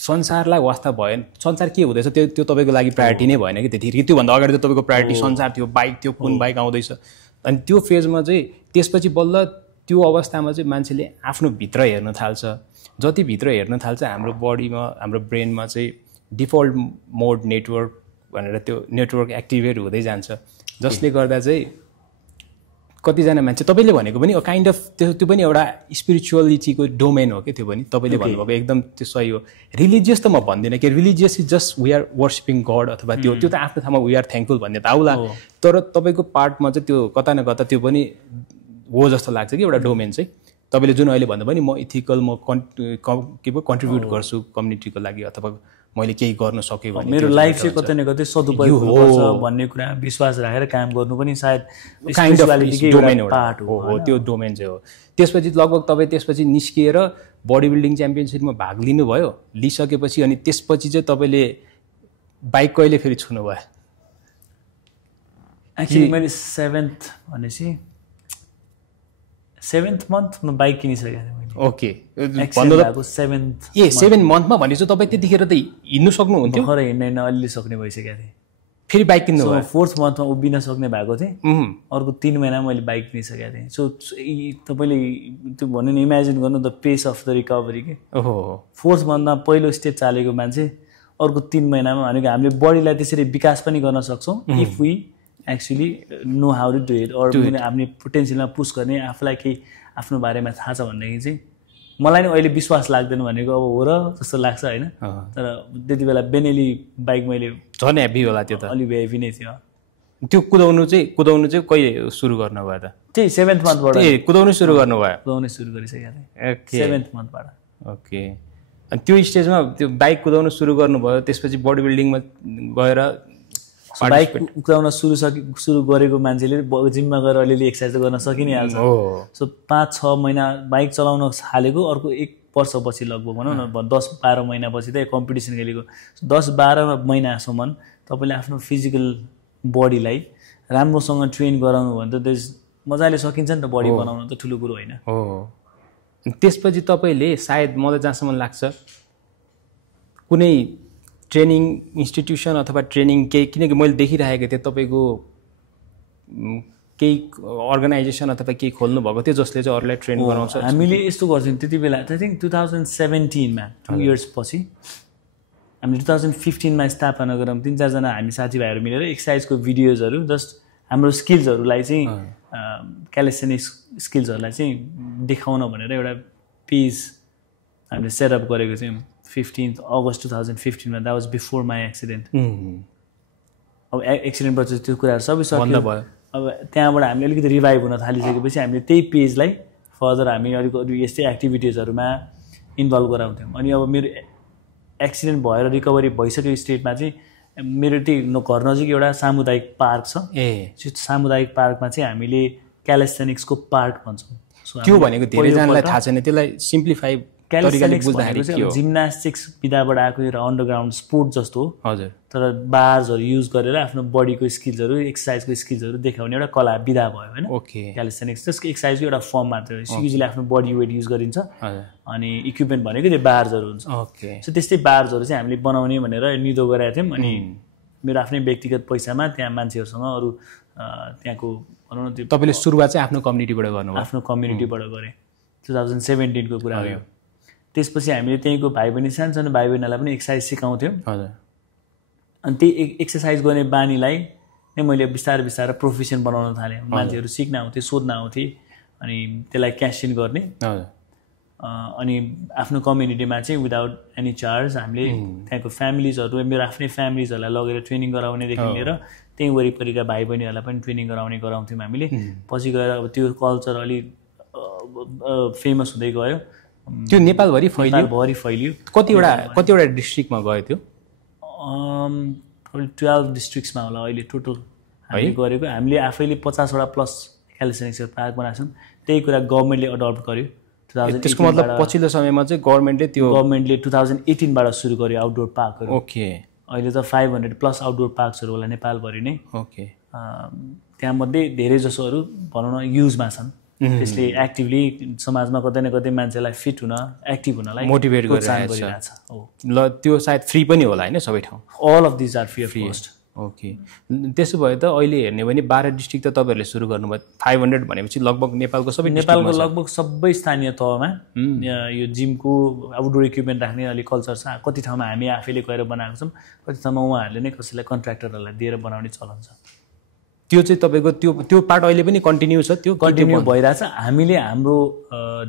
संसारलाई वास्ता भएन संसार के हुँदैछ त्यो तपाईँको लागि प्रायोरिटी नै भएन कि त्यतिखेर त्योभन्दा अगाडि त तपाईँको प्रायोरिटी संसार थियो बाइक थियो कुन बाइक आउँदैछ अनि त्यो फेजमा चाहिँ त्यसपछि बल्ल त्यो अवस्थामा चाहिँ मान्छेले आफ्नो भित्र हेर्न थाल्छ जति भित्र हेर्न थाल्छ हाम्रो बडीमा हाम्रो ब्रेनमा चाहिँ डिफल्ट मोड नेटवर्क भनेर त्यो नेटवर्क एक्टिभेट हुँदै जान्छ जसले गर्दा चाहिँ कतिजना मान्छे तपाईँले भनेको पनि काइन्ड अफ त्यो पनि एउटा स्पिरिचुअलिटीको डोमेन हो कि त्यो पनि तपाईँले भन्नुभएको एकदम त्यो सही हो रिलिजियस त म भन्दिनँ कि religious is just we are worshipping God अथवा त्यो त आफ्नो ठाउँमा वी आर थ्याङ्कफुल भन्ने त आउला तर तपाईँको पार्टमा चाहिँ त्यो कता न कता त्यो पनि हो जस्तो लाग्छ कि एउटा डोमेन चाहिँ तपाईँले जुन अहिले भन्दा पनि म इथिकल म के पो कन्ट्रिब्युट गर्छु कम्युनिटीको लागि अथवा मैले केही गर्न सकेँ भने मेरो लाइफ चाहिँ कतै न कतै सदुपयोग हुनुपर्छ भन्ने कुरा विश्वास राखेर काम गर्नु पनि सायद स्पिरिचुअलिटीकै एउटा पार्ट हो त्यो डोमेन चाहिँ हो त्यसपछि लगभग तपाईँ त्यसपछि निस्किएर बडी बिल्डिङ च्याम्पियनसिपमा भाग लिनुभयो लिइसकेपछि अनि त्यसपछि चाहिँ तपाईँले बाइक कहिले फेरि छुनुभयो एक्चुअली मैले 7th भनेपछि 7th मन्थमा बाइक किनिसकेको थिएँ ओके भन्नु 7 मन्थमा भनेपछि तपाईँ त्यतिखेर त हिँड्नु सक्नुहुन्थ्यो भर्खर हिँड्दैन अलि सक्ने भइसकेको थिएँ फेरि बाइक किन्नु भयो 4th मन्थमा उभिन सक्ने भएको थिएँ अर्को 3 महिनामा मैले बाइक किनिसकेको थिएँ सो तपाईँले त्यो भन्नु नि इमेजिन गर्नु द पेस अफ द रिकभरी के 4th मन्थमा पहिलो स्टेप चालेको मान्छे अर्को 3 महिनामा भनेको हामीले बडीलाई त्यसरी विकास पनि गर्न सक्छौँ if we actually know how to do it or हामीले पोटेन्सियलमा पुस गर्ने आफूलाई केही आफ्नो बारेमा थाहा छ भनेदेखि चाहिँ मलाई नि अहिले विश्वास लाग्दैन भनेको अब हो र जस्तो लाग्छ होइन तर त्यति बेला बेनेली बाइक मैले झन् हेभी होला त्यो त अलि हेभी नै थियो त्यो कुदाउनु चाहिँ कहिले सुरु गर्नुभयो त त्यही 7th मन्थबाट कुदाउनु सुरु गर्नुभयो कुदाउनु सुरु गरिसकेको थिएँ 7th मन्थबाट ओके अनि त्यो स्टेजमा त्यो बाइक कुदाउनु सुरु गर्नुभयो त्यसपछि बडी बिल्डिङमा गएर बाइक कुदाउन सुरु गरेको मान्छेले जिममा गएर अलिअलि एक्सर्साइज गर्न सकि नै हाल्छ सो 5-6 महिना बाइक चलाउन थालेको अर्को वर्षपछि लगभग भनौँ न 10-12 महिनापछि त कम्पिटिसन खेलेको 10-12 महिनासम्म तपाईँले आफ्नो फिजिकल बडीलाई राम्रोसँग ट्रेन गराउनु भने त मजाले सकिन्छ नि त बडी बनाउनु त ठुलो कुरो होइन हो त्यसपछि तपाईँले सायद मलाई जहाँसम्म लाग्छ कुनै ट्रेनिङ इन्स्टिट्युसन अथवा ट्रेनिङ केही किनकि मैले देखिरहेको थिएँ तपाईँको केही अर्गनाइजेसन अथवा केही खोल्नु भएको थियो जसले चाहिँ अरूलाई ट्रेन गराउँछ हामीले यस्तो गर्थ्यौँ त्यति बेला आई थिङ्क 2017मा 2 इयर्स पछि हामीले 2015मा स्थापना गरौँ 3-4 हामी साथीभाइहरू मिलेर एक्सर्साइजको भिडियोजहरू जस्ट हाम्रो स्किल्सहरूलाई चाहिँ क्यालिस्थेनिक्स स्किल्सहरूलाई चाहिँ देखाउन भनेर एउटा पेज हामीले सेटअप गरेको थियौँ 15 अगस्त 2015मा that was before my accident अब एक्सिडेन्टपछि त्यो कुराहरू सबै सक्यो भयो अब त्यहाँबाट हामीले अलिकति रिभाइभ हुन थालिसकेपछि हामीले त्यही पेजलाई फर्दर हामी अलिक अरू यस्तै एक्टिभिटिजहरूमा इन्भल्भ गराउँथ्यौँ अनि अब मेरो एक्सिडेन्ट भएर रिकभरी भइसकेको स्टेटमा चाहिँ मेरो त्यही घर नजिक एउटा सामुदायिक पार्क छ त्यो सामुदायिक पार्कमा चाहिँ हामीले क्यालिस्थेनिक्सको पार्क भन्छौँ त्यो भनेको धेरैजनालाई थाहा छैन त्यसलाई सिम्प्लिफाई क्यालिस्थेनिक्स भनेको चाहिँ जिम्नास्टिक्स विधाबाट आएको एउटा अन्डरग्राउन्ड स्पोर्ट जस्तो हो हजुर तर बार्सहरू युज गरेर आफ्नो बडीको स्किल्सहरू एक्सर्साइजको स्किल्सहरू देखाउने एउटा कला विधा भयो होइन ओके क्यालिस्थेनिक्स त्यसको एक्सर्साइजको एउटा फर्म मात्र युजली आफ्नो बडी वेट युज गरिन्छ अनि इक्विपमेन्ट भनेको त्यो बार्सहरू हुन्छ ओके सो त्यस्तै बार्सहरू चाहिँ हामीले बनाउने भनेर निदो गरेका थियौँ अनि मेरो आफ्नै व्यक्तिगत पैसामा त्यहाँ मान्छेहरूसँग अरू त्यहाँको भनौँ न त्यो तपाईँले सुरुवात चाहिँ आफ्नो कम्युनिटीबाट गर्नुभयो आफ्नो कम्युनिटीबाट गरेँ 2017को कुरा हो त्यसपछि हामीले त्यहीँको भाइ बहिनी सानो भाइ बहिनीलाई पनि एक्सर्साइज सिकाउँथ्यौँ हजुर अनि त्यही एक्सर्साइज गर्ने बानीलाई नै मैले बिस्तारै बिस्तारै प्रोफेसन बनाउन थालेँ मान्छेहरू सिक्न आउँथे सोध्न आउँथे अनि त्यसलाई क्यास इन गर्ने अनि आफ्नो कम्युनिटीमा चाहिँ विदाउट एनी चार्ज हामीले त्यहाँको फ्यामिलिजहरू मेरो आफ्नै फ्यामिलिजहरूलाई लगेर ट्रेनिङ गराउनेदेखि लिएर त्यहीँ वरिपरिका भाइ बहिनीहरूलाई पनि ट्रेनिङ गराउँथ्यौँ हामीले पछि गएर अब त्यो कल्चर अलिक फेमस हुँदै गयो त्यो नेपालभरि फैलियो कतिवटा डिस्ट्रिक्टमा गयो त्यो 12 डिस्ट्रिक्ट्समा होला अहिले टोटल हामीले गरेको हामीले आफैले 50वटा प्लस क्यालिस्थेनिक्स पार्क बनाएको छौँ त्यही कुरा गभर्मेन्टले अडप्ट गर्यो त्यसको मतलब पछिल्लो समयमा चाहिँ गभर्मेन्टले 2018बाट सुरु गर्यो आउटडोर पार्कहरू ओके अहिले त 500 प्लस आउटडोर पार्क्सहरू होला नेपालभरि नै ओके त्यहाँमध्ये धेरै जसोहरू भनौँ न युजमा छन् त्यसले एक्टिभली समाजमा कतै न कतै मान्छेलाई फिट हुन एक्टिभ हुनलाई मोटिभेट गरिरहेछ ल त्यो सायद फ्री पनि होला होइन सबै ठाउँ all of these are free of cost okay त्यसो भए त अहिले हेर्ने भने 12 डिस्ट्रिक्ट त तपाईँहरूले सुरु गर्नुभयो 500 भनेपछि लगभग नेपालको लगभग सबै स्थानीय तहमा यो जिमको आउटडोर इक्विपमेन्ट राख्ने अलिक कल्चर छ कति ठाउँमा हामी आफैले गएर बनाएको छौँ कति ठाउँमा उहाँहरूले नै कसैलाई कन्ट्र्याक्टरहरूलाई दिएर बनाउने चलन छ त्यो चाहिँ तपाईँको त्यो पार्ट अहिले पनि कन्टिन्यू छ त्यो कन्टिन्यू भइरहेछ हामीले हाम्रो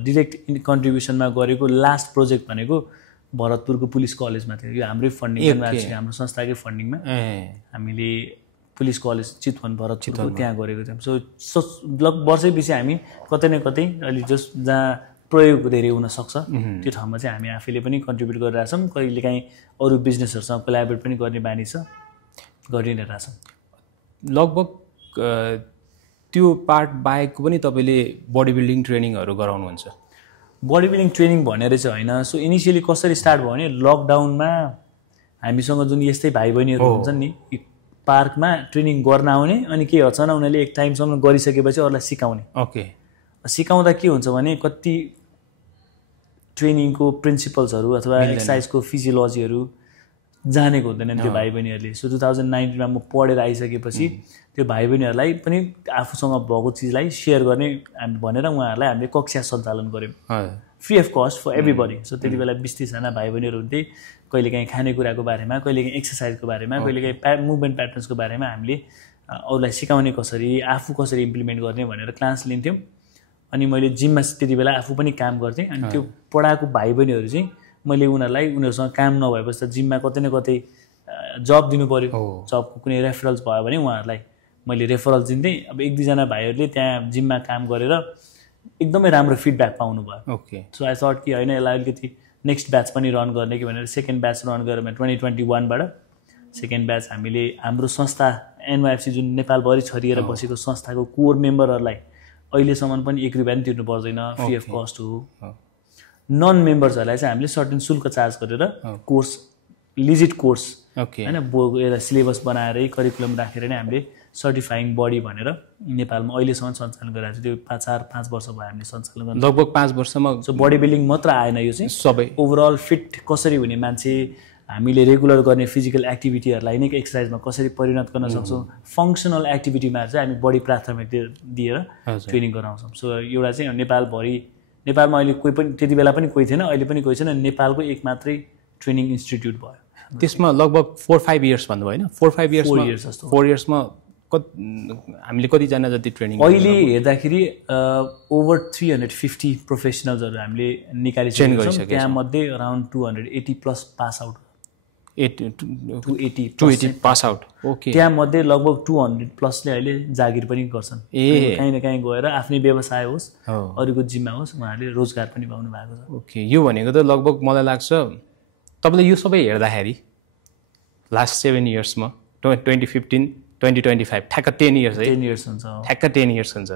डिरेक्ट कन्ट्रिब्युसनमा गरेको लास्ट प्रोजेक्ट भनेको भरतपुरको पुलिस कलेजमा थियो यो हाम्रै फन्डिङ हाम्रो संस्थाकै फन्डिङमा हामीले पुलिस कलेज चितवन भरतपुर त्यहाँ गरेको थियौँ सो लगभग वर्षैपछि हामी कतै न कतै अलि जहाँ प्रयोग धेरै हुनसक्छ त्यो ठाउँमा चाहिँ हामी आफैले पनि कन्ट्रिब्युट गरिरहेछौँ कहिलेकाहीँ अरू बिजनेसहरूसँग कोलाबोरेट पनि गर्ने बानी छ गरि नै रहेछौँ लगभग त्यो पार्ट बाहेकको पनि तपाईँले बडी बिल्डिङ ट्रेनिङहरू गराउनुहुन्छ बडी बिल्डिङ ट्रेनिङ भनेर चाहिँ होइन सो इनिसियली कसरी स्टार्ट भयो भने लकडाउनमा हामीसँग जुन यस्तै भाइ बहिनीहरू हुन्छन् नि पार्कमा ट्रेनिङ गर्न आउने अनि के हुन्छ न उनीहरूले एक टाइमसम्म गरिसकेपछि अरूलाई सिकाउने ओके सिकाउँदा के हुन्छ भने कति ट्रेनिङको प्रिन्सिपल्सहरू अथवा एक्सर्साइजको फिजियोलोजीहरू जानेको हुँदैन त्यो भाइ बहिनीहरूले सो 2019मा म पढेर आइसकेपछि त्यो भाइ बहिनीहरूलाई पनि आफूसँग भएको चिजलाई सेयर गर्ने भनेर उहाँहरूलाई हामीले कक्षा सञ्चालन गऱ्यौँ free of cost for everybody so त्यति बेला 20-30जना भाइ बहिनीहरू हुन्थे कहिलेकाहीँ खानेकुराको बारेमा कहिलेकाहीँ एक्सर्साइजको बारेमा कहिलेकाहीँ मुभमेन्ट प्याटर्न्सको बारेमा हामीले अरूलाई सिकाउने कसरी आफू कसरी इम्प्लिमेन्ट गर्ने भनेर क्लास लिन्थ्यौँ अनि मैले जिममा त्यति बेला आफू पनि काम गर्थेँ अनि त्यो पढाएको भाइ बहिनीहरू चाहिँ मैले उनीहरूसँग काम नभएपछि त जिममा कतै न कतै जब दिनु पऱ्यो जबको कुनै रेफरल्स भयो भने उहाँहरूलाई मैले रेफरल्स दिन्थेँ अब 1-2जना भाइहरूले त्यहाँ जिममा काम गरेर एकदमै राम्रो फिडब्याक पाउनु भयो ओके सो आई थट कि होइन यसलाई अलिकति नेक्स्ट ब्याच पनि रन गर्ने कि भनेर सेकेन्ड ब्याच रन गरेर 2021बाट सेकेन्ड ब्याच हामीले हाम्रो संस्था NYFC जुन नेपालभरि छरिएर बसेको संस्थाको कोर मेम्बरहरूलाई अहिलेसम्म पनि 1 रुपैयाँ पनि तिर्नु पर्दैन फ्री अफ कस्ट हो नन मेम्बर्सहरूलाई चाहिँ हामीले सर्टेन शुल्क चार्ज गरेर कोर्स लिजिट कोर्स ओके हैन एउटा सिलेबस बनाएरै करिकुलम राखेर नै हामीले सर्टिफाइङ बडी भनेर नेपालमा अहिलेसम्म सञ्चालन गरिरहेको छ। त्यो 4-5 वर्ष भयो हामीले सञ्चालन गर्न। लगभग 5 वर्षमा सो बडी बिल्डिङ मात्र आएन, यो चाहिँ सबै ओभरअल फिट कसरी हुने मान्छे, हामीले रेगुलर गर्ने फिजिकल एक्टिभिटीहरूलाई नै एक्सर्साइजमा कसरी परिणत गर्न सक्छौँ, फङ्सनल एक्टिभिटीमा चाहिँ हामी बढी प्राथमिकता दिएर ट्रेनिङ गराउँछौँ। सो एउटा चाहिँ नेपालमा अहिले कोही पनि त्यति बेला पनि कोही थिएन, अहिले पनि कोही छैन, नेपालको एक मात्रै ट्रेनिङ इन्स्टिट्युट भयो। त्यसमा लगभग 4-5 इयर्स भन्नुभयो होइन? 4-5 इयर्स 4 इयर्स जस्तो। 4 इयर्समा हामीले कतिजना जति ट्रेनिङ अहिले हेर्दाखेरि ओभर 350 प्रोफेसनल्सहरू हामीले निकालिसकेका छौँ। त्यहाँमध्ये around 280+ pass out, 280 pass out. Okay, त्यहाँमध्ये लगभग 200+ले अहिले जागिर पनि गर्छन्। कहीँ न कहीँ गएर आफ्नै व्यवसाय होस्, अरूको जिम्मा होस्, उहाँहरूले रोजगार पनि पाउनु भएको छ। ओके, यो भनेको त लगभग मलाई लाग्छ तपाईँले यो सबै हेर्दाखेरि लास्ट 7 इयर्समा 2015-2025 ठ्याक्क 10 इयर्स है? 10 इयर्स हुन्छ, ठ्याक्क 10 इयर्स हुन्छ।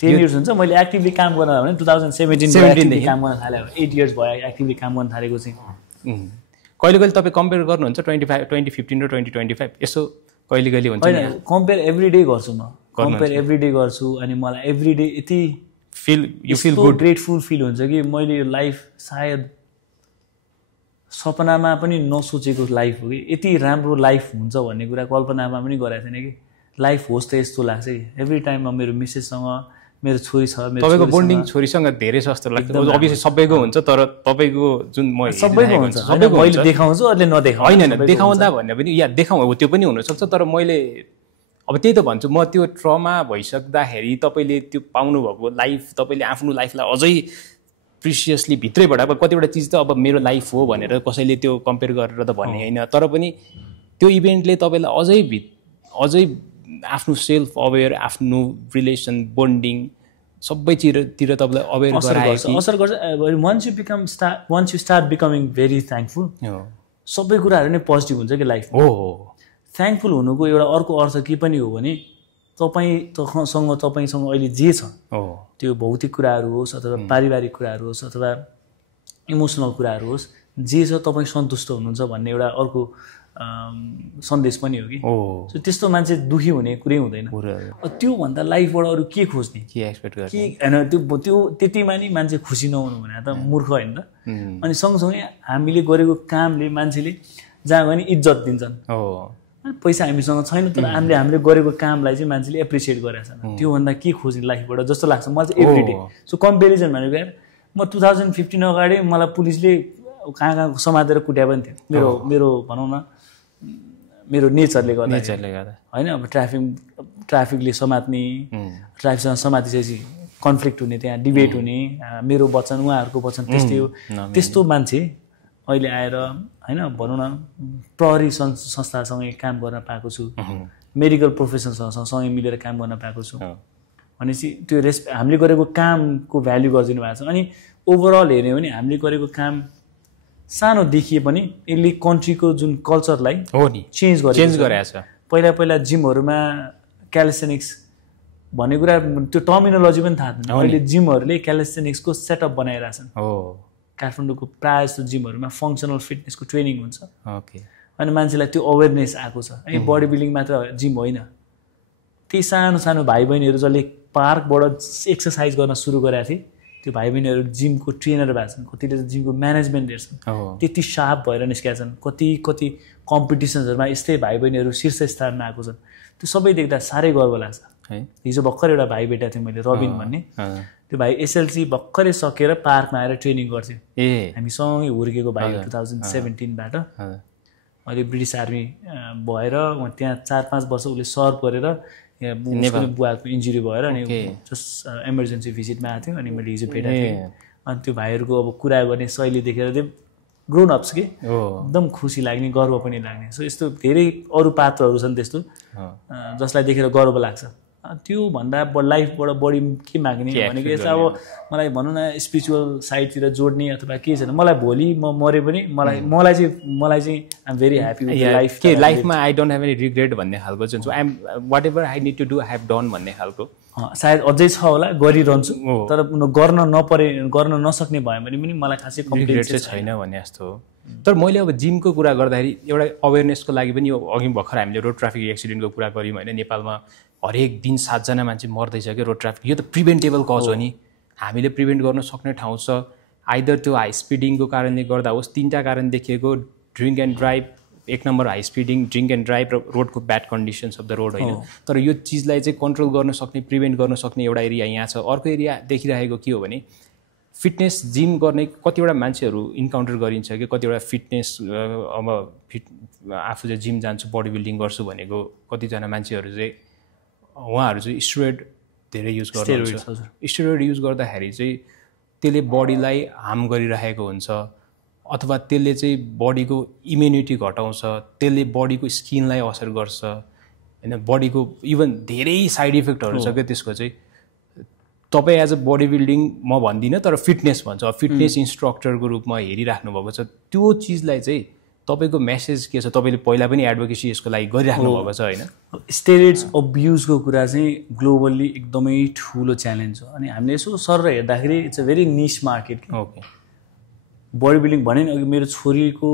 10 इयर्स हुन्छ। मैले एक्टिभली काम गर्न भने 2017 काम गर्न थालेँ, 8 इयर्स भयो एक्टिभली काम गर्न थालेको चाहिँ। कहिले कहिले तपाईँ कम्पेयर गर्नुहुन्छ 2015 र 2025? यसो कहिले कहिले हुन्छ? होइन, कम्पेयर एभ्री डे गर्छु म, कम्पेयर एभ्री डे गर्छु। अनि मलाई एभ्री डे यति you feel good, grateful feel हुन्छ कि मैले यो लाइफ सायद सपनामा पनि नसोचेको लाइफ हो कि यति राम्रो लाइफ हुन्छ भन्ने कुरा कल्पनामा पनि गरेको थिएन कि लाइफ होस् त यस्तो लाग्छ कि एभ्री टाइम म मेरो मिसेससँग, मेरो छोरी छ, तपाईँको बोन्डिङ छोरीसँग धेरै छ जस्तो लाग्छ। अभियसली सबैको हुन्छ, तर तपाईँको जुन म सबैको हुन्छ, मैले देखाउँछु अरूले नदेखाउँ। होइन देखाउँदा भन्ने पनि या देखाउँ त्यो पनि हुनसक्छ, तर मैले अब त्यही त भन्छु म, त्यो ट्रमा भइसक्दाखेरि तपाईँले त्यो पाउनुभएको लाइफ, तपाईँले आफ्नो लाइफलाई अझै प्रिसियसली भित्रैबाट, अब कतिवटा चिज त अब मेरो लाइफ हो भनेर कसैले त्यो कम्पेयर गरेर त भन्ने होइन, तर पनि त्यो इभेन्टले तपाईँलाई अझै आफ्नो सेल्फ अवेयर, आफ्नो रिलेसन बोन्डिङ सबैतिर तपाईँलाई अवेयर गराएको असर गर्छ। Once you start becoming very thankful, सबै कुराहरू नै पोजिटिभ हुन्छ कि लाइफ हो। थ्याङ्कफुल हुनुको एउटा अर्को अर्थ के पनि हो भने तपाईँसँग अहिले जे छ त्यो भौतिक कुराहरू होस् अथवा पारिवारिक कुराहरू होस् अथवा इमोसनल कुराहरू होस्, जे छ तपाईँ सन्तुष्ट हुनुहुन्छ भन्ने एउटा अर्को सन्देश पनि हो कि। सो त्यस्तो मान्छे दुखी हुने कुरै हुँदैन। त्योभन्दा लाइफबाट अरू के खोज्ने, के एक्सपेक्ट गर्ने, के होइन त्यो त्यतिमा नि मान्छे खुसी नहुनु भने त मूर्ख होइन त। अनि सँगसँगै हामीले गरेको कामले मान्छेले जहाँ गयो नि इज्जत दिन्छन्। पैसा हामीसँग छैन, तर हामीले गरेको कामलाई चाहिँ मान्छेले एप्रिसिएट गरेको छ। त्योभन्दा के खोज्ने लाइफबाट जस्तो लाग्छ मलाई चाहिँ एभ्री डे। सो कम्पेरिजन भनेको यार म 2015 अगाडि मलाई पुलिसले कहाँ समातेर कुट्या पनि थियो, मेरो भनौँ न मेरो नेचरले गर्दा होइन। अब ट्राफिकले समात्ने, ट्राफिकसँग समातिसकेपछि कन्फ्लिक्ट हुने, त्यहाँ डिबेट हुने, मेरो वचन उहाँहरूको वचन त्यस्तै हो। त्यस्तो मान्छे अहिले आएर होइन भनौँ न प्रहरी संस्थासँगै काम गर्न पाएको छु, मेडिकल प्रोफेसनसँग सँगै मिलेर काम गर्न पाएको छु भनेपछि त्यो हामीले गरेको कामको भ्याल्यु गरिदिनु भएको छ। अनि ओभरअल हेर्ने हो भने हामीले गरेको काम सानो देखिए पनि यसले कन्ट्रीको जुन कल्चरलाई चेन्ज गरेको छ। पहिला जिमहरूमा क्यालिस्थेनिक्स भन्ने कुरा त्यो टर्मिनोलोजी पनि थाहा थिएन। अहिले जिमहरूले क्यालिस्थेनिक्सको सेटअप बनाइरहेछन्। काठमाडौँको प्रायः जस्तो जिमहरूमा फङ्सनल फिटनेसको ट्रेनिङ हुन्छ। अनि मान्छेलाई त्यो अवेरनेस आएको छ। है बडी बिल्डिङ मात्र जिम होइन, त्यही सानो भाइ बहिनीहरू जसले पार्कबाट एक्सर्साइज गर्न सुरु गरेका थिए त्यो भाइ बहिनीहरू जिमको ट्रेनर भएको छन्, कतिले त जिमको म्यानेजमेन्ट हेर्छन्, त्यति सार्प भएर निस्केका छन्। कति कम्पिटिसन्सहरूमा यस्तै भाइ बहिनीहरू शीर्ष स्थानमा आएको छन्। त्यो सबै देख्दा साह्रै गर्व लाग्छ। हिजो भर्खर एउटा भाइ भेटेको थिएँ मैले, रबिन भन्ने। त्यो भाइ एसएलसी भर्खरै सकेर पार्कमा आएर ट्रेनिङ गर्थ्यो। हामी सँगै हुर्केको भाइ 2017बाट। अहिले ब्रिटिस आर्मी भएर त्यहाँ 4-5 वर्ष उसले सर्भ गरेर बुवाको इन्जुरी भएर अनि जस्ट इमर्जेन्सी भिजिटमा आएको थियो। अनि मैले हिजो भेटेको थिएँ। अनि त्यो भाइहरूको अब कुरा गर्ने शैली देखेर चाहिँ ग्रोन अप्स के एकदम खुसी लाग्ने, गर्व पनि लाग्ने। सो यस्तो धेरै अरू पात्रहरू छन् त्यस्तो जसलाई देखेर गर्व लाग्छ। त्यो भन्दा लाइफबाट बढी के माग्ने भनेको यसो अब मलाई भनौँ न स्पिरिचुअल साइडतिर जोड्ने अथवा के छैन मलाई भोलि म मरे पनि मलाई चाहिँ I am very happy with life के लाइफमा I don't have any regret भन्ने खालको जुन I am whatever I need to do I have done भन्ने खालको सायद अझै छ होला गरिरहन्छु तर गर्न नसक्ने भयो भने पनि मलाई खासै रिग्रेट चाहिँ छैन भन्ने जस्तो हो तर मैले अब जिमको कुरा गर्दाखेरि एउटा अवेरनेसको लागि पनि यो अघि भर्खर हामीले रोड ट्राफिक एक्सिडेन्टको कुरा गऱ्यौँ होइन नेपालमा हरेक दिन 7 जना मान्छे मर्दैछ क्या रोड ट्राफिक यो त प्रिभेन्टेबल कज हो नि हामीले प्रिभेन्ट गर्न सक्ने ठाउँ छ आइदर त्यो हाई स्पिडिङको कारणले गर्दा होस् 3टा कारण देखिएको drink and drive 1 number high speeding drink and drive र रोडको bad conditions of the road होइन तर यो चिजलाई चाहिँ कन्ट्रोल गर्न सक्ने प्रिभेन्ट गर्न सक्ने एउटा एरिया यहाँ छ अर्को एरिया देखिरहेको के हो भने फिटनेस जिम गर्ने कतिवटा मान्छेहरू इन्काउन्टर गरिन्छ कि कतिवटा फिटनेस अब आफू चाहिँ जिम जान्छु बडी बिल्डिङ गर्छु भनेको कतिजना मान्छेहरू चाहिँ उहाँहरू चाहिँ स्टेरोइड धेरै युज गर्नुहुन्छ स्टेरोइड युज गर्दाखेरि चाहिँ त्यसले बडीलाई हार्म गरिरहेको हुन्छ अथवा त्यसले चाहिँ बडीको इम्युनिटी घटाउँछ त्यसले बडीको स्किनलाई असर गर्छ होइन बडीको इभन धेरै साइड इफेक्टहरू छ क्या त्यसको चाहिँ तपाईँ एज अ बडी बिल्डिङ म भन्दिनँ तर फिटनेस भन्छ फिटनेस इन्स्ट्रक्टरको रूपमा हेरिराख्नु भएको छ त्यो चिजलाई चाहिँ तपाईँको मेसेज के छ तपाईँले पहिला पनि एडभोकेसी यसको लागि गरिराख्नु भएको छ होइन स्टेरोइड्स अब्युजको कुरा चाहिँ ग्लोबल्ली एकदमै ठुलो च्यालेन्ज हो अनि हामीले यसो सर हेर्दाखेरि इट्स अ भेरी निश मार्केट ओके बडी बिल्डिङ भने नि अघि मेरो छोरीको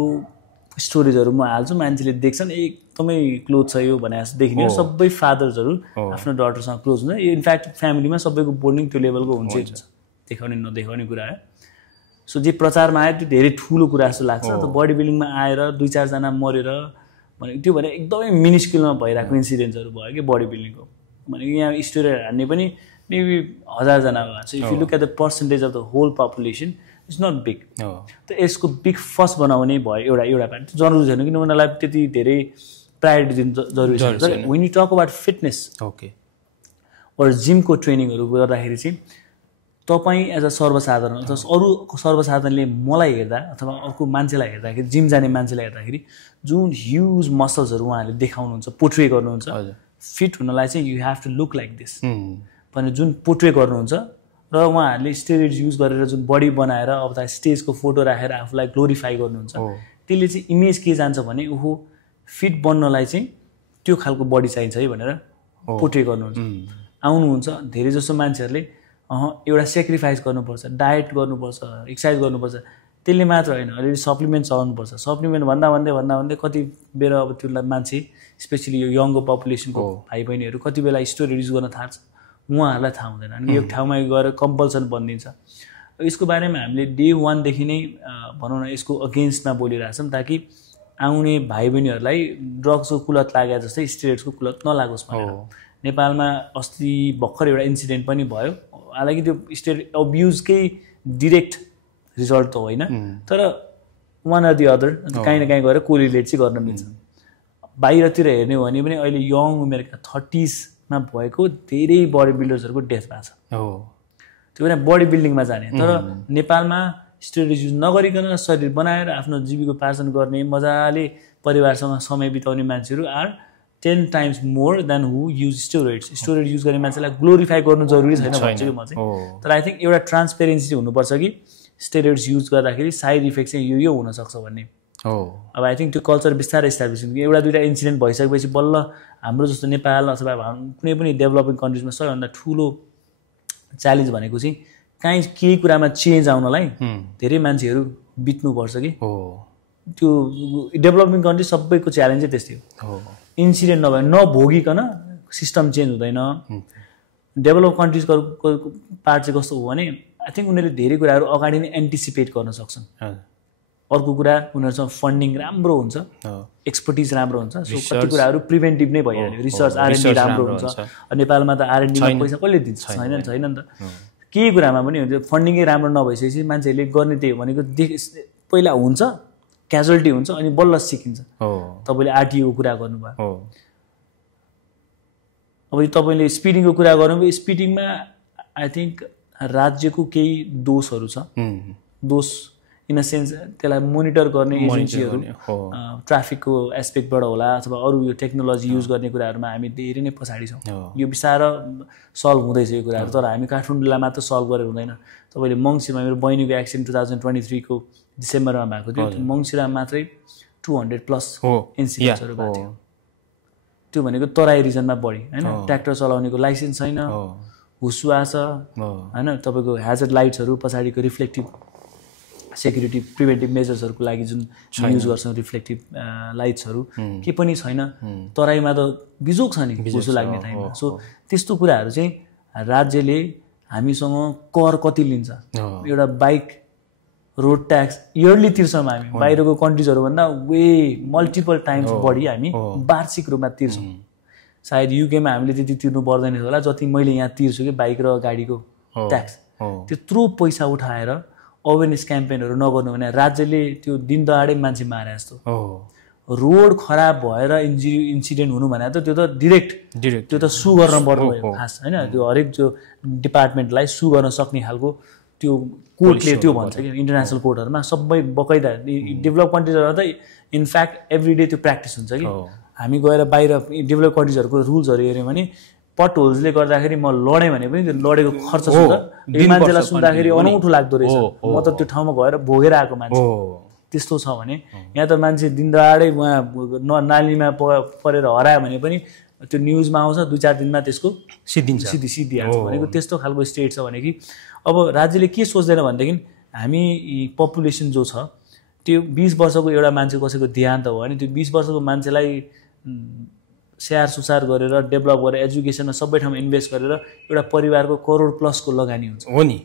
स्टोरेजहरू म हाल्छु मान्छेले देख्छन् एकदमै क्लोज छ यो भने जस्तो देखिने सबै फादर्सहरू आफ्नो डटरसँग क्लोज हुन्छ इनफ्याक्ट फ्यामिलीमा सबैको बोन्डिङ त्यो लेभलको हुन्छ देखाउने नदेखाउने कुरा हो सो जे प्रचारमा आयो त्यो धेरै ठुलो कुरा जस्तो लाग्छ त बडी बिल्डिङमा आएर 2-4 जना मरेर भने त्यो भने एकदमै मिनिस्क्युलमा भइरहेको इन्सिडेन्ट्सहरू भयो कि बडी बिल्डिङको भनेको यहाँ स्टोरेज हान्ने पनि मेबी 1000 जना भएको छ if you look at the percentage of the whole population it's not big त यसको बिग फर्स्ट बनाउने भयो एउटा पार्ट जरुरी छैन किन उनीहरूलाई त्यति धेरै प्रायोरिटी दिनु जरुरी छैन तर when you talk about fitness okay or जिमको ट्रेनिङहरू गर्दाखेरि चाहिँ तपाईँ एज अ सर्वसाधारण अथवा अरू सर्वसाधारणले मलाई हेर्दा अथवा अर्को मान्छेलाई हेर्दाखेरि जिम जाने मान्छेलाई हेर्दाखेरि जुन ह्युज मसल्सहरू उहाँहरूले देखाउनुहुन्छ पोर्ट्रे गर्नुहुन्छ फिट हुनलाई चाहिँ you have to look like this भने जुन पोर्ट्रे गर्नुहुन्छ र उहाँहरूले स्टेरोइड युज गरेर जुन बडी बनाएर अब त स्टेजको फोटो राखेर आफूलाई ग्लोरिफाई गर्नुहुन्छ त्यसले चाहिँ इमेज के जान्छ भने ओहो फिट बन्नलाई चाहिँ त्यो खालको बडी चाहिन्छ है भनेर पोर्ट्रे गर्नुहुन्छ आउनुहुन्छ धेरै जसो मान्छेहरूले एउटा सेक्रिफाइस गर्नुपर्छ डायट गर्नुपर्छ एक्सर्साइज गर्नुपर्छ त्यसले मात्र होइन अलिअलि सप्लिमेन्ट चलाउनुपर्छ सप्लिमेन्ट भन्दा कति बेला अब त्यसलाई मान्छे स्पेसली यो यङको पपुलेसनको भाइ बहिनीहरू कति बेला स्टोरेज युज गर्न थाल्छ उहाँहरूलाई थाहा हुँदैन अनि एक ठाउँमा गएर कम्पल्सन बनिदिन्छ यसको बारेमा हामीले डे 1 देखि नै भनौँ न यसको अगेन्स्टमा बोलिरहेछौँ ताकि आउने भाइ बहिनीहरूलाई ड्रग्सको कुलत लागे जस्तै स्टेरोइड्सको कुलत नलागोस् भनेर नेपालमा अस्ति भर्खर एउटा इन्सिडेन्ट पनि भयो हालाकि त्यो स्टेरोइड अब्युजकै डिरेक्ट रिजल्ट त होइन तर वान अर दि अदर काहीँ न काहीँ गएर कोरिलेट चाहिँ गर्न मिल्छ बाहिरतिर हेर्ने हो भने पनि अहिले यङ उमेरका 30s मा भएको धेरै बडी बिल्डर्सहरूको डेथ भएको छ त्यो पनि बडी बिल्डिङमा जाने तर नेपालमा स्टेरोइड युज नगरिकन शरीर बनाएर आफ्नो जीविकोपार्जन गर्ने मजाले परिवारसँग समय बिताउने मान्छेहरू are 10 times more than who use steroids. Steroid use गर्ने मान्छेलाई ग्लोरिफाई गर्नु जरुरी छैन भन्छु कि म चाहिँ तर आई थिङ्क एउटा ट्रान्सपेरेन्सी हुनुपर्छ कि स्टेरोइड्स युज गर्दाखेरि साइड इफेक्ट चाहिँ यो हुनसक्छ भन्ने अब आई थिङ्क त्यो कल्चर बिस्तारै इस्टाब्लिस हुन्छ एउटा दुईवटा इन्सिडेन्ट भइसकेपछि बल्ल हाम्रो जस्तो नेपाल अथवा कुनै पनि डेभलपिङ कन्ट्रिजमा सबैभन्दा ठुलो च्यालेन्ज भनेको चाहिँ काहीँ केही कुरामा चेन्ज आउनलाई धेरै मान्छेहरू बित्नुपर्छ कि त्यो डेभलपिङ कन्ट्री सबैको च्यालेन्जै त्यस्तै हो इन्सिडेन्ट नभए नभोगिकन सिस्टम चेन्ज हुँदैन डेभलप कन्ट्रिजको पार्ट चाहिँ कस्तो हो भने आई थिङ्क उनीहरूले धेरै कुराहरू अगाडि नै एन्टिसिपेट गर्न सक्छन् अर्को कुरा उनीहरूसँग फन्डिङ राम्रो हुन्छ एक्सपर्टिज राम्रो हुन्छ सो कति कुराहरू प्रिभेन्टिभ नै भइहाल्यो रिसर्च आरएनडी राम्रो हुन्छ नेपालमा त आरएनडीमा पैसा कसले दिन्छ छैन नि त केही कुरामा पनि हुन्छ फन्डिङै राम्रो नभइसकेपछि मान्छेहरूले गर्ने त्यही भनेको पहिला हुन्छ क्याजुअलिटी हुन्छ अनि बल्ल सिकिन्छ तपाईँले आरटिओको कुरा गर्नुभयो अब तपाईँले स्पिडिङको कुरा गर्नुभयो स्पिडिङमा आई थिङ्क राज्यको केही दोषहरू छ दोष इन अ सेन्स त्यसलाई मोनिटर गर्ने एजेन्सीहरू ट्राफिकको एस्पेक्टबाट होला अथवा अरू यो टेक्नोलोजी युज गर्ने कुराहरूमा हामी धेरै नै पछाडि छौँ। यो बिस्तार सल्भ हुँदैछ यो कुराहरू, तर हामी काठमाडौँलाई मात्र सल्भ गरेर हुँदैन। तपाईँले मङ्सिरमा मेरो बहिनीको एक्सिडेन्ट 2023 को डिसेम्बरमा भएको थियो, मङ्सिरमा मात्रै 200+ इन्सिडेन्ट्सहरू भएको थियो। त्यो भनेको तराई रिजनमा बढी होइन, ट्र्याक्टर चलाउनेको लाइसेन्स छैन, हुसुवा छ होइन, तपाईँको ह्याजर्ड लाइट्सहरू पछाडिको रिफ्लेक्टिभ सेक्युरिटी प्रिभेन्टिभ मेजर्सहरूको लागि जुन युज गर्छौँ रिफ्लेक्टिभ लाइट्सहरू के पनि छैन। तराईमा त बिजोग छ नि हुसु लाग्ने टाइममा। सो त्यस्तो कुराहरू चाहिँ राज्यले हामीसँग कर कति लिन्छ, एउटा बाइक रोड ट्याक्स इयरली तिर्छौँ हामी, बाहिरको कन्ट्रिजहरूभन्दा वे मल्टिपल टाइम्स बढी हामी वार्षिक रूपमा तिर्छौँ। सायद युकेमा हामीले त्यति तिर्नु पर्दैन होला जति मैले यहाँ तिर्छु कि बाइक र गाडीको ट्याक्स। त्यत्रो पैसा उठाएर अवेरनेस क्याम्पेनहरू नगर्नु भने राज्यले त्यो दिन दहाडै मान्छे मारे जस्तो। रोड खराब भएर इन्सिडेन्ट हुनु भने त त्यो त डिरेक्ट त्यो त सु गर्न पर्ने भयो खास होइन। त्यो हरेक जो डिपार्टमेन्टलाई सु गर्न सक्ने खालको त्यो कोर्टले त्यो भन्छ कि इन्टरनेसनल कोर्टहरूमा सबै बकैदा डेभलप कन्ट्रिजहरूमा त इनफ्याक्ट एभ्री डे त्यो प्र्याक्टिस हुन्छ कि। हामी गएर बाहिर डेभलप कन्ट्रिजहरूको रुल्सहरू हेऱ्यौँ भने पट होल्सले गर्दाखेरि म लडेँ भने पनि त्यो लडेको खर्च सुन्दा मान्छेलाई सुन्दाखेरि अनौठो लाग्दो रहेछ। म त त्यो ठाउँमा गएर भोगेर आएको मान्छे। त्यस्तो छ भने यहाँ त मान्छे दिनदहाडै उहाँ नालीमा परेर हरायो भने पनि त्यो न्युजमा आउँछ, 2-4 दिनमा त्यसको सिद्धिहाल्छ भनेको त्यस्तो खालको स्टेट छ भने कि। अब राज्यले के सोच्दैन भनेदेखि हामी पपुलेसन जो छ त्यो 20 वर्षको एउटा मान्छे कसैको देहान्त भयो भने त्यो 20 वर्षको मान्छेलाई स्याहार सुसार गरेर डेभलप गरेर एजुकेसनमा सबै ठाउँमा इन्भेस्ट गरेर एउटा परिवारको करोड+ लगानी हुन्छ हो नि।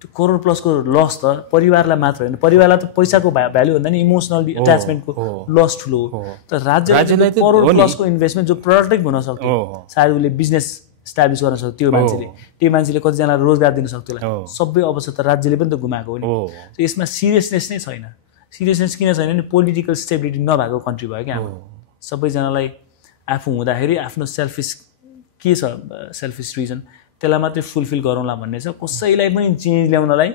त्यो करोड+ लस त परिवारलाई मात्र होइन, परिवारलाई त पैसाको भ्यालु भन्दा नि इमोसनल एट्याचमेन्टको लस ठुलो हो। तर राज्यलाई करोड+ इन्भेस्टमेन्ट जो प्रोडक्टिभ हुन सक्थ्यो, सायद उसले बिजनेस इस्टाब्लिस गर्न सक्थ्यो, त्यो मान्छेले कतिजनालाई रोजगार दिन सक्थ्यो, सबै अवसर त राज्यले पनि त गुमाएको हो नि। यसमा सिरियसनेस नै छैन। सिरियसनेस किन छैन भने पोलिटिकल स्टेबिलिटी नभएको कन्ट्री भयो क्या। सबैजनालाई आफू हुँदाखेरि आफ्नो सेल्फिस के छ, सेल्फिस रिजन त्यसलाई मात्रै फुलफिल गरौँला भन्ने छ। कसैलाई पनि चेन्ज ल्याउनलाई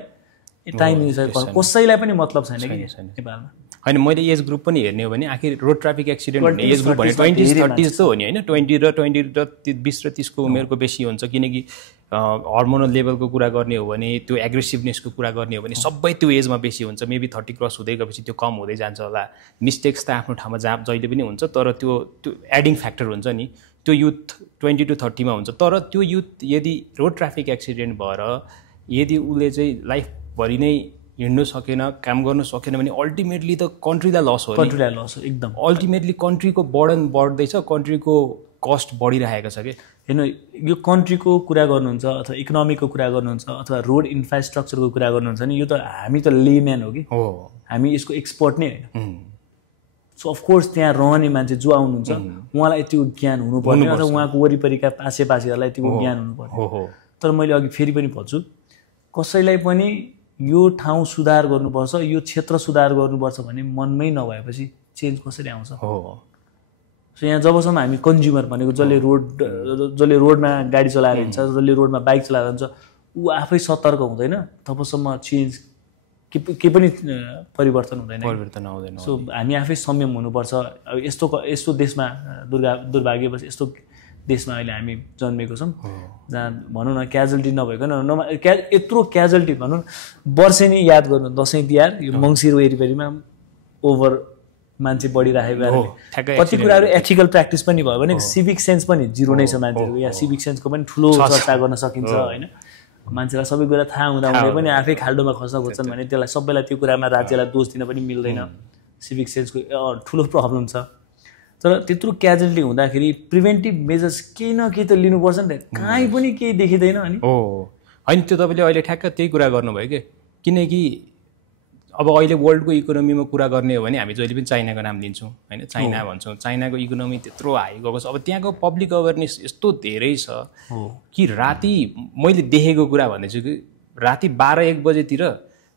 टाइम दिन्छ, कसैलाई पनि मतलब छैन कि नेपालमा। होइन मैले एज ग्रुप पनि हेर्ने हो भने आखिर रोड ट्राफिक एक्सिडेन्ट भन्ने एज ग्रुप भने 20-30 त हो नि होइन। 20 र 20 र 30 को उमेरको बेसी हुन्छ, किनकि हर्मोनल लेभलको कुरा गर्ने हो भने, त्यो एग्रेसिभनेसको कुरा गर्ने हो भने सबै त्यो एजमा बेसी हुन्छ। मेबी 30 क्रस हुँदै गएपछि त्यो कम हुँदै जान्छ होला। मिस्टेक्स त आफ्नो ठाउँमा जहिले पनि हुन्छ, तर त्यो एडिङ फ्याक्टर हुन्छ नि। त्यो युथ 20 to 30 मा हुन्छ, तर त्यो युथ यदि रोड ट्राफिक एक्सिडेन्ट भएर यदि उसले चाहिँ लाइफभरि नै हिँड्नु सकेन, काम गर्नु सकेन भने अल्टिमेटली त कन्ट्रीलाई लस हो। कन्ट्रीलाई लस हो एकदम। अल्टिमेटली कन्ट्रीको बर्डन बढ्दैछ, कन्ट्रीको कस्ट बढिरहेको छ कि। हेर्नु, यो कन्ट्रीको कुरा गर्नुहुन्छ अथवा इकोनोमीको कुरा गर्नुहुन्छ अथवा रोड इन्फ्रास्ट्रक्चरको कुरा गर्नुहुन्छ नि, यो त हामी त लेम्यान हो कि, हामी यसको एक्सपर्ट नै होइन। सो अफकोर्स त्यहाँ रहने मान्छे जो आउनुहुन्छ उहाँलाई त्यो ज्ञान हुनुपर्ने अथवा उहाँको वरिपरिका आसेपासेहरूलाई त्यो ज्ञान हुनुपर्ने। तर मैले अघि फेरि पनि भन्छु, कसैलाई पनि यो ठाउँ सुधार गर्नुपर्छ, यो क्षेत्र सुधार गर्नुपर्छ भन्ने मनमै नभएपछि चेन्ज कसरी आउँछ। सो यहाँ जबसम्म हामी कन्ज्युमर भनेको जसले रोडमा गाडी चलाएर हिँड्छ, जसले रोडमा बाइक चलाएर हिँड्छ, ऊ आफै सतर्क हुँदैन तबसम्म चेन्ज के पनि परिवर्तन हुँदैन। सो हामी आफै संयम हुनुपर्छ। अब यस्तो देशमा दुर्भाग्यवश यस्तो देशमा अहिले हामी जन्मेको छौँ जहाँ भनौँ न क्याजुअलिटी नभइकन यत्रो क्याजुअलिटी भनौँ वर्षेनी याद गर्नु, दसैँ तिहार यो मङ्सिर वरिपरिमा ओभर मान्छे बढिराखेको कति कुराहरू एथिकल प्र्याक्टिस पनि भयो भने सिभिक सेन्स पनि जिरो नै छ मान्छेहरूको। यहाँ सिभिक सेन्सको पनि ठुलो चर्चा गर्न सकिन्छ होइन। मान्छेलाई सबै कुरा थाहा हुँदा पनि आफै खाल्डोमा खस्न खोज्छन् भने त्यसलाई सबैलाई त्यो कुरामा राज्यलाई दोष दिन पनि मिल्दैन। सिभिक सेन्सको ठुलो प्रब्लम छ। तर त्यत्रो क्याजुअलिटी हुँदाखेरि प्रिभेन्टिभ मेजर्स केही न केही त लिनुपर्छ नि त, कहीँ पनि केही देखिँदैन। अनि होइन त्यो तपाईँले अहिले ठ्याक्क त्यही कुरा गर्नुभयो कि, किनकि अब अहिले वर्ल्डको इकोनोमीमा कुरा गर्ने हो भने हामी जहिले पनि चाइनाको नाम लिन्छौँ होइन। चाइना भन्छौँ, चाइनाको इकोनोमी त्यत्रो हाई गएको छ। अब त्यहाँको पब्लिक अवेरनेस यस्तो धेरै छ कि राति मैले देखेको कुरा भन्दैछु कि राति 12-1 बजेतिर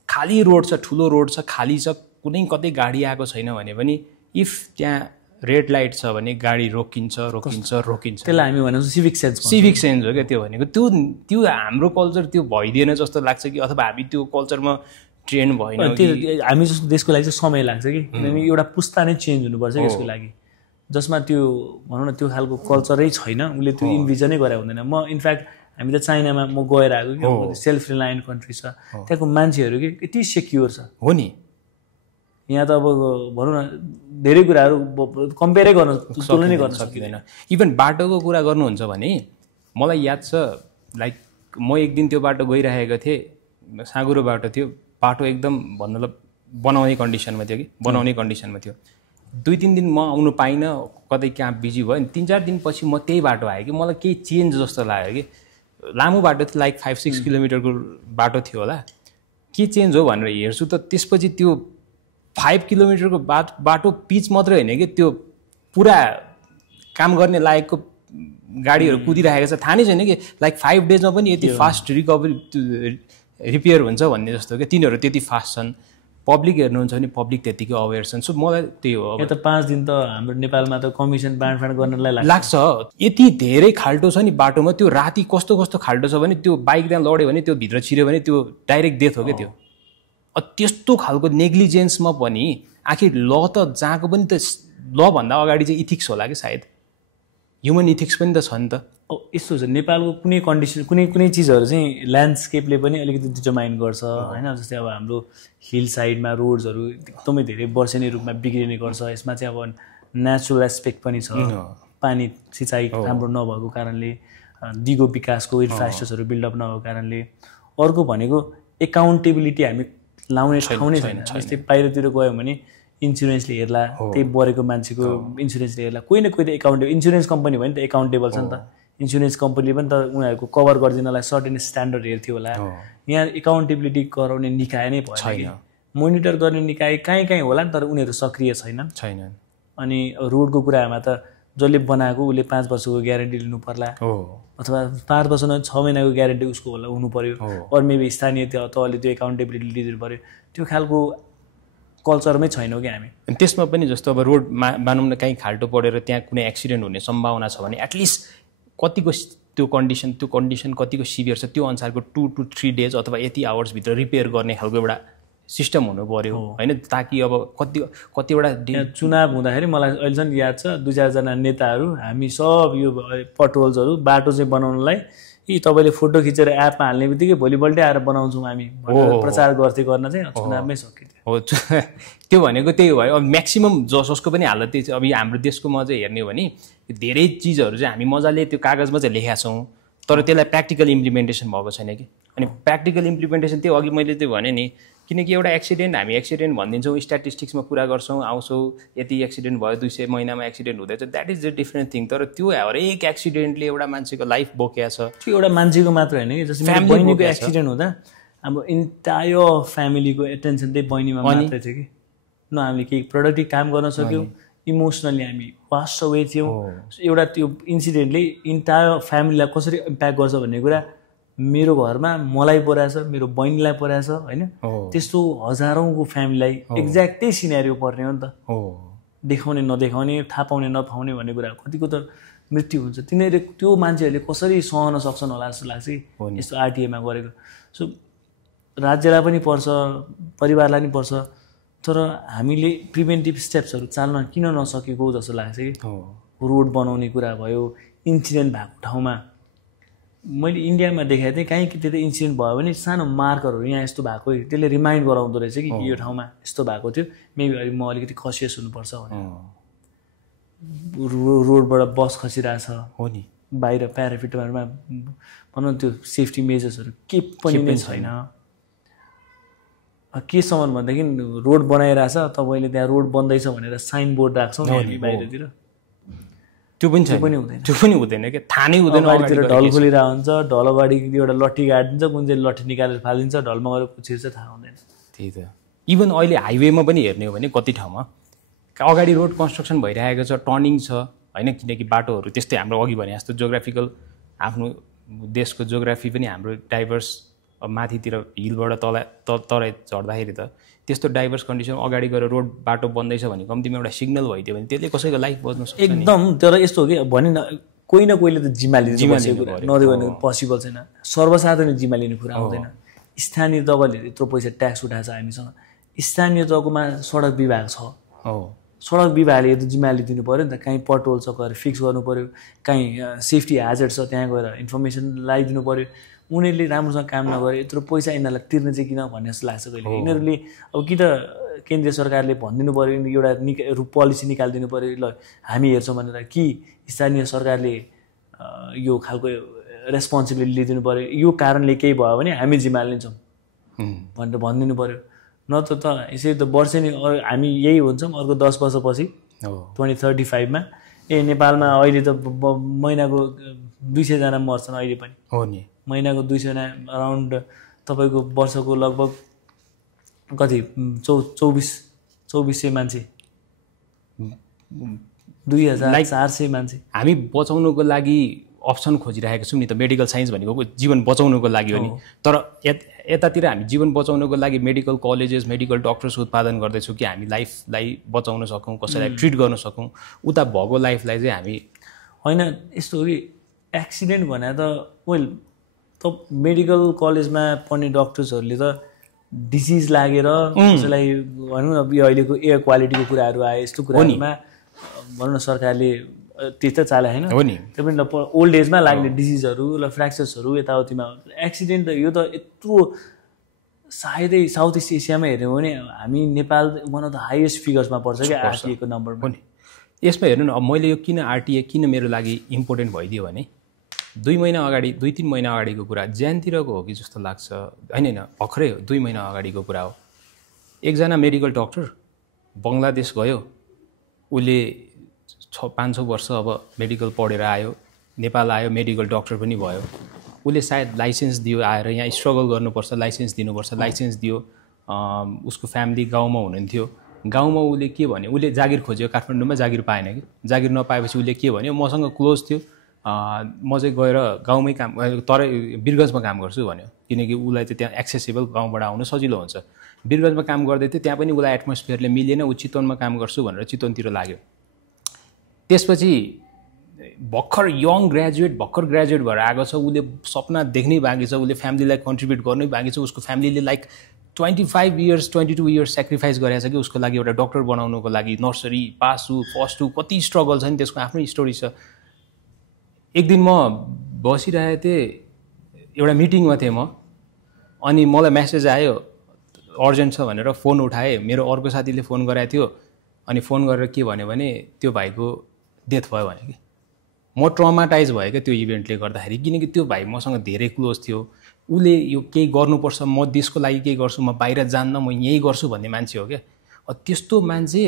खाली रोड छ, ठुलो रोड छ, खाली छ, कुनै कतै गाडी आएको छैन भने पनि इफ त्यहाँ रेड लाइट छ भने गाडी रोकिन्छ। त्यसलाई हामी भनेको सिभिक सेन्स हो क्या। त्यो भनेको त्यो हाम्रो कल्चर त्यो भइदिएन जस्तो लाग्छ कि, अथवा हामी त्यो कल्चरमा ट्रेन भएन हामी जस्तो देशको लागि चाहिँ समय लाग्छ कि किनभने एउटा पुस्ता नै चेन्ज हुनुपर्छ यसको लागि जसमा त्यो भनौँ न त्यो खालको कल्चरै छैन उसले त्यो इन्भिजनै गरे हुँदैन म इनफ्याक्ट हामी त चाइनामा म गएर आएको कि सेल्फ रिलायन्ट कन्ट्री छ त्यहाँको मान्छेहरू कि यति सेक्योर छ हो नि यहाँ त अब भनौँ न धेरै कुराहरू कम्पेयरै गर्न तुलनै गर्न सकिँदैन इभन बाटोको कुरा गर्नुहुन्छ भने मलाई याद छ लाइक म एक दिन त्यो बाटो गइरहेको थिएँ साँगुरो बाटो थियो बाटो एकदम भन्नु बनाउने कन्डिसनमा थियो कि बनाउने कन्डिसनमा थियो 2-3 दिन म आउनु पाइनँ कतै कहाँ बिजी भयो अनि 3-4 दिनपछि म त्यही बाटो आएँ कि मलाई केही चेन्ज जस्तो लाग्यो कि लामो बाटो थियो लाइक 5-6 किलोमिटरको बाटो थियो होला के चेन्ज हो भनेर हेर्छु त त्यसपछि त्यो 5 किलोमिटरको बाटो पिच मात्रै होइन कि त्यो पुरा काम गर्ने लायकको गाडीहरू कुदिरहेको छ थाहा नै छैन कि लाइक 5 डेजमा पनि यति फास्ट रिपेयर हुन्छ भन्ने जस्तो क्या तिनीहरू त्यति फास्ट छन् पब्लिक हेर्नुहुन्छ भने पब्लिक त्यतिकै अवेर छन् सो मलाई त्यही हो अब त 5 दिन त हाम्रो नेपालमा त कमिसन बाँडफाँड गर्नलाई लाग्छ यति धेरै खाल्टो छ नि बाटोमा त्यो राति कस्तो कस्तो खाल्टो छ भने त्यो बाइक त्यहाँ लड्यो भने त्यो भित्र छिर्यो भने त्यो डाइरेक्ट डेथ हो क्या त्यो त्यस्तो खालको नेग्लिजेन्समा पनि आखिर ल त जहाँको पनि त ल भन्दा अगाडि चाहिँ इथिक्स होला कि सायद ह्युमन इथिक्स पनि त छ नि त यस्तो छ नेपालको कुनै कन्डिसन कुनै चिजहरू चाहिँ ल्यान्डस्केपले पनि अलिकति डिटरमाइन गर्छ होइन जस्तै अब हाम्रो हिल साइडमा रोड्सहरू एकदमै धेरै वर्षेनी रूपमा बिग्रिने गर्छ यसमा चाहिँ अब नेचुरल एस्पेक्ट पनि छ पानी सिँचाइ राम्रो नभएको कारणले दिगो विकासको इन्फ्रास्ट्रक्चरहरू बिल्डअप नभएको कारणले अर्को भनेको एकाउन्टेबिलिटी हामी लाउने ठाउँ नै छैन जस्तै बाहिरतिर गयो भने इन्सुरेन्सले हेर्ला त्यही बरेको मान्छेको इन्सुरेन्सले हेर्ला कोही न कोही त एकाउन्टेबल इन्सुरेन्स कम्पनी भयो नि त एकाउन्टेबल छ नि त इन्सुरेन्स कम्पनीले पनि त उनीहरूको कभर गरिदिनलाई सर्टेन स्ट्यान्डर्ड हेर्थ्यो होला यहाँ एकाउन्टेबिलिटी गराउने निकाय नै भएन मोनिटर गर्ने निकाय कहीँ कहीँ होला नि तर उनीहरू सक्रिय छैनन् अनि रोडको कुरामा त जसले बनाएको उसले 5 वर्षको ग्यारेन्टी लिनु पर्ला अथवा 5 वर्ष न 6 महिनाको ग्यारेन्टी उसको होला हुनु पर्यो अरू मेबी स्थानीय तहले त्यो एकाउन्टेबिलिटी लिदिनु पर्यो त्यो खालको कल्चरमै छैनौँ कि हामी अनि त्यसमा पनि जस्तो अब रोड बानौँ न कहीँ खाल्टो परेर त्यहाँ कुनै एक्सिडेन्ट हुने सम्भावना छ भने एटलिस्ट कतिको त्यो कन्डिसन कतिको सिभियर छ त्यो अनुसारको 2 to 3 डेज अथवा यति आवर्सभित्र रिपेयर गर्ने खालको एउटा सिस्टम हुनु पर्यो होइन ताकि अब कतिवटा चुनाव हुँदाखेरि मलाई अहिलेसम्म याद छ 2-4 जना नेताहरू हामी सब यो पटोल्सहरू बाटो चाहिँ बनाउनलाई यी तपाईँले फोटो खिचेर एपमा हाल्ने बित्तिकै भोलिपल्टै आएर बनाउँछौँ हामी प्रचार गर्दै गर्न चाहिँ चुनावमै सकिन्छ हो त्यो भनेको त्यही भयो अब म्याक्सिमम जसको पनि हालत त्यही छ अब हाम्रो देशकोमा चाहिँ हेर्ने हो भने धेरै चिजहरू चाहिँ हामी मजाले त्यो कागजमा चाहिँ लेखेका छौँ तर त्यसलाई प्र्याक्टिकल इम्प्लिमेन्टेसन भएको छैन कि अनि प्र्याक्टिकल इम्प्लिमेन्टेसन त्यो अघि मैले त्यो भने नि किनकि एउटा एक्सिडेन्ट हामी एक्सिडेन्ट भनिदिन्छौँ स्ट्याटिस्टिक्समा कुरा गर्छौँ आउँछौँ यति एक्सिडेन्ट भयो 200 महिनामा एक्सिडेन्ट हुँदैछ that is the different thing तर त्यो हरेक एक्सिडेन्टले एउटा मान्छेको लाइफ बोकेको छ त्यो एउटा मान्छेको मात्र होइन कि जस्तै मेरो बहिनीको एक्सिडेन्ट हुँदा हाम्रो इन्टायर फ्यामिलीको एटेन्सन त्यही बहिनीमा मात्रै थियो कि न हामीले केही प्रोडक्टिभ काम गर्न सक्यौँ इमोसनली हामी वास्ट अवे थियौँ एउटा त्यो इन्सिडेन्टले इन्टायर फ्यामिलीलाई कसरी इम्प्याक्ट गर्छ भन्ने कुरा मेरो घरमा मलाई परेछ मेरो बहिनीलाई परेछ होइन त्यस्तो हजारौँको फ्यामिलीलाई एक्ज्याक्ट त्यही सिनेरियो पर्ने हो नि त देखाउने नदेखाउने थाहा पाउने नपाउने भन्ने कुरा कतिको त मृत्यु हुन्छ तिनीहरू त्यो मान्छेहरूले कसरी सहन सक्छन् होला जस्तो लाग्छ कि यस्तो आरटिएमा गरेको सो राज्यलाई पनि पर्छ परिवारलाई पनि पर्छ तर हामीले प्रिभेन्टिभ स्टेप्सहरू चाल्न किन नसकेको जस्तो लाग्छ कि रोड बनाउने कुरा भयो इन्सिडेन्ट भएको ठाउँमा मैले इन्डियामा देखाएको थिएँ कहीँ त्यता इन्सिडेन्ट भयो भने सानो मार्करहरू यहाँ यस्तो भएको त्यसले रिमाइन्ड गराउँदो रहेछ कि यो ठाउँमा यस्तो भएको थियो मेबी अहिले म अलिकति कसियस हुनुपर्छ भनेर रोडबाट बस खसिरहेछ हो नि बाहिर प्याराफिटमा भनौँ त्यो सेफ्टी मेजर्सहरू के पनि नै छैन केसम्म भनेदेखि रोड बनाइरहेछ तपाईँले त्यहाँ रोड बन्दैछ भनेर साइन बोर्ड राख्छौँ हामी बाहिरतिर त्यो पनि हुँदैन क्या थाहा नै हुँदैन अगाडितिर ढल खोलिरहेको हुन्छ ढल अगाडि एउटा लट्ठी गाडिदिन्छ कुन चाहिँ लट्ठी निकालेर फालिदिन्छ ढलमा गएर कुछिर्छ थाहा हुँदैन त्यही त इभन अहिले हाइवेमा पनि हेर्ने हो भने कति ठाउँमा अगाडि रोड कन्स्ट्रक्सन भइरहेको छ टर्निङ छ होइन किनकि बाटोहरू त्यस्तै हाम्रो अघि भने जस्तो जियोग्राफिकल आफ्नो देशको जियोग्राफी पनि हाम्रो डाइभर्स माथितिर हिलबाट तराई झर्दाखेरि त त्यस्तो डाइभर्स कन्डिसन अगाडि गएर रोड बाटो बन्दैछ भने कम्तीमा एउटा सिग्नल भइदियो भने त्यसले कसैको लाइफ बच्न सक्छ एकदम तर यस्तो हो कि भने कोही न कोहीले त जिम्मा लिन्छ नदियो भने पोसिबल छैन सर्वसाधारण जिम्मा लिने कुरा आउँदैन स्थानीय तहले यत्रो पैसा ट्याक्स उठाएको छ हामीसँग, स्थानीय तहकोमा सडक विभाग छ, सडक विभागले यो त जिम्मा लिदिनु पऱ्यो नि त, कहीँ पटहोल छ गएर फिक्स गर्नु पऱ्यो, कहीँ सेफ्टी ह्याजर्ड छ त्यहाँ गएर इन्फर्मेसन लगाइदिनु पऱ्यो। उनीहरूले राम्रोसँग काम नगरे यत्रो पैसा यिनीहरूलाई तिर्ने चाहिँ किन भन्ने जस्तो लाग्छ कहिले। यिनीहरूले अब कि त केन्द्रीय सरकारले भनिदिनु पऱ्यो, एउटा पोलिसी निकालिदिनु पऱ्यो, ल हामी हेर्छौँ भनेर, कि स्थानीय सरकारले यो खालको रेस्पोन्सिबिलिटी लिइदिनु पऱ्यो, यो कारणले केही भयो भने हामी जिम्मा लिन्छौँ भनेर भनिदिनु पऱ्यो। नत्र त यसरी त वर्षेनी हामी यही हुन्छौँ अर्को 10 वर्षपछि 2035मा नेपालमा अहिले त महिनाको 200 जना मर्छन् अहिले पनि। हो नि, महिनाको 200 जना अराउन्ड तपाईँको वर्षको लगभग कति 2400 मान्छे, 2400 मान्छे हामी बचाउनुको लागि अप्सन खोजिरहेको छौँ नि त। मेडिकल साइन्स भनेको जीवन बचाउनुको लागि हो नि, तर यतातिर हामी जीवन बचाउनुको लागि मेडिकल कलेजेस मेडिकल डक्टर्स उत्पादन गर्दैछौँ कि हामी लाइफलाई बचाउन सकौँ, कसैलाई ट्रिट गर्न सकौँ। उता भएको लाइफलाई चाहिँ हामी होइन, यस्तो हो कि एक्सिडेन्ट भने त वेल त मेडिकल कलेजमा पढ्ने डक्टर्सहरूले त डिजिज लागेर कसैलाई भनौँ न यो अहिलेको एयर क्वालिटीको कुराहरू आयो, यस्तो कुराहरूमा भनौँ न सरकारले त्यस्तो चाले होइन। त्यो पनि ओल्ड एजमा लाग्ने डिजिजहरू ल फ्र्याक्चर्सहरू यताउतिमा। एक्सिडेन्ट त यो त यत्रो सायदै साउथ इस्ट एसियामा हेऱ्यौँ भने हामी Nepal one of the highest फिगर्समा पर्छ क्या आरटिएको नम्बर पनि। यसमा हेर्नु न, अब मैले यो किन आरटिए किन मेरो लागि इम्पोर्टेन्ट भइदियो भने 2 महिना अगाडि 2-3 महिना अगाडिको कुरा, ज्यानतिरको हो कि जस्तो लाग्छ, होइन भर्खरै 2 महिना अगाडिको कुरा हो। एकजना मेडिकल डक्टर बङ्गलादेश गयो, उसले 500 वर्ष अब मेडिकल पढेर आयो, नेपाल आयो, मेडिकल डक्टर पनि भयो। उसले सायद लाइसेन्स दियो, आएर यहाँ स्ट्रगल गर्नुपर्छ, लाइसेन्स दिनुपर्छ, लाइसेन्स दियो। उसको फ्यामिली गाउँमा हुनुहुन्थ्यो, गाउँमा उसले के भन्यो, उसले जागिर खोज्यो, काठमाडौँमा जागिर पाएन कि, जागिर नपाएपछि उसले के भन्यो, मसँग क्लोज थियो, म चाहिँ गएर गाउँमै काम, तर वीरगन्जमा काम गर्छु भन्यो, किनकि उसलाई चाहिँ त्यहाँ एक्सेसिबल गाउँबाट आउनु सजिलो हुन्छ। वीरगन्जमा काम गर्दै थियो, त्यहाँ पनि उसलाई एटमोस्फियरले मिलेन, ऊ चितवनमा काम गर्छु भनेर चितवनतिर लाग्यो। त्यसपछि भर्खर यङ ग्रेजुएट भएर आएको छ, उसले सपना देख्नै बाँकी छ, उसले फ्यामिलीलाई कन्ट्रिब्युट गर्नै बाँकी छ। उसको फ्यामिलीले लाइक 22 इयर्स सेक्रिफाइस गरेको छ कि उसको लागि एउटा डक्टर बनाउनुको लागि। नर्सरी पास हु, फर्स्ट हु, कति स्ट्रगल छ नि, त्यसको आफ्नै स्टोरी छ। एक दिन म बसिरहेको थिएँ, एउटा मिटिङमा थिएँ म, अनि मलाई मेसेज आयो अर्जेन्ट छ भनेर, फोन उठाएँ, मेरो अर्को साथीले फोन गराएको थियो, अनि फोन गरेर के भन्यो भने त्यो भाइको डेथ भयो भने कि। म ट्रमाटाइज भयो क्या त्यो इभेन्टले गर्दाखेरि, किनकि त्यो भाइ मसँग धेरै क्लोज थियो। उसले यो केही गर्नुपर्छ, म देशको लागि केही गर्छु, म बाहिर जान्न, म यही गर्छु भन्ने मान्छे हो क्या। त्यस्तो मान्छे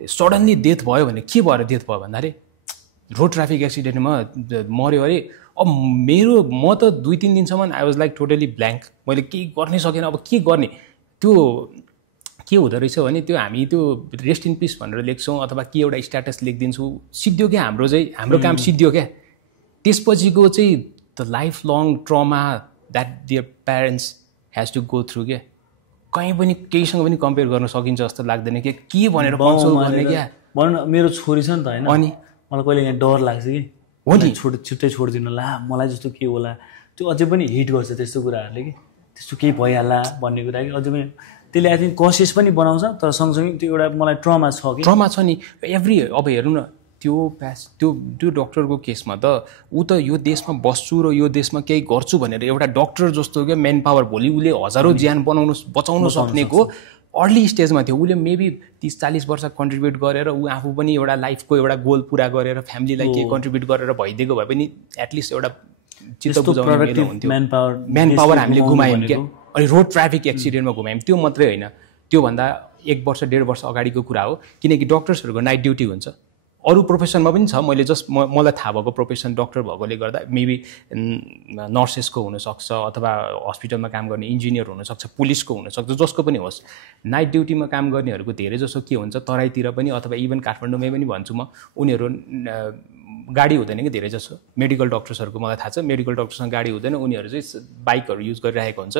सडनली डेथ भयो भने के भएर डेथ भयो भन्दाखेरि रोड ट्राफिक एक्सिडेन्टमा मऱ्यो अरे। अब म त 2-3 दिनसम्म I was like totally blank, मैले केही गर्नै सकेन। अब के गर्ने, त्यो के हुँदो रहेछ भने त्यो हामी त्यो रेस्ट इन पिस भनेर लेख्छौँ अथवा के एउटा स्ट्याटस लेखिदिन्छौँ, सिद्धियो क्या हाम्रो काम सिद्धियो क्या। त्यसपछिको चाहिँ the life long trauma that their parents has to go through क्या, कहीँ पनि केहीसँग पनि कम्पेयर गर्न सकिन्छ जस्तो लाग्दैन क्या। के भनेर कन्सोल गर्ने क्या। भनौँ मेरो छोरी छ नि त होइन, अनि मलाई कहिले यहाँ डर लाग्छ कि हो नि, छुट्टै छोडिदिनु ला, मलाई जस्तो के होला, त्यो अझै पनि हिट गर्छ त्यस्तो कुराहरूले कि, त्यस्तो केही भइहाल्ला भन्ने कुरा कि अझै पनि त्यसले आई थिङ्क कन्सियस पनि बनाउँछ। तर सँगसँगै त्यो एउटा मलाई ट्रमा छ कि, ट्रमा छ नि अब हेर्नु न, त्यो डक्टरको केसमा त ऊ त यो देशमा बस्छु र यो देशमा केही गर्छु भनेर एउटा डक्टर जस्तो क्या मेन पावर, भोलि उसले हजारौँ ज्यान बचाउन सक्नेको अर्ली स्टेजमा थियो। उसले मेबी 30-40 वर्ष कन्ट्रिब्युट गरेर ऊ आफू पनि एउटा लाइफको एउटा गोल पुरा गरेर फ्यामिलीलाई केही कन्ट्रिब्युट गरेर भइदिएको भए पनि एटलिस्ट एउटा चित्त बुझाउने हुन्थ्यो। म्यान पावर हामीले गुमायौँ क्या, अनि रोड ट्राफिक एक्सिडेन्टमा गुमायौँ। त्यो मात्रै होइन, त्योभन्दा 1 वर्ष 1.5 वर्ष अगाडिको कुरा हो, किनकि डक्टर्सहरूको नाइट ड्युटी हुन्छ। अरू प्रोफेसनमा पनि छ, मैले जस्ट मलाई थाहा भएको प्रोफेसन डक्टर भएकोले गर्दा मेबी नर्सेसको हुनसक्छ, अथवा हस्पिटलमा काम गर्ने इन्जिनियर हुनसक्छ, पुलिसको हुनसक्छ, जसको पनि होस्। नाइट ड्युटीमा काम गर्नेहरूको धेरै जसो के हुन्छ, तराईतिर पनि अथवा इभन काठमाडौँमै पनि भन्छु म, उनीहरू गाडी हुँदैन कि धेरै जसो। मेडिकल डक्टर्सहरूको मलाई थाहा छ, मेडिकल डक्टरसँग गाडी हुँदैन, उनीहरू चाहिँ बाइकहरू युज गरिरहेको हुन्छ।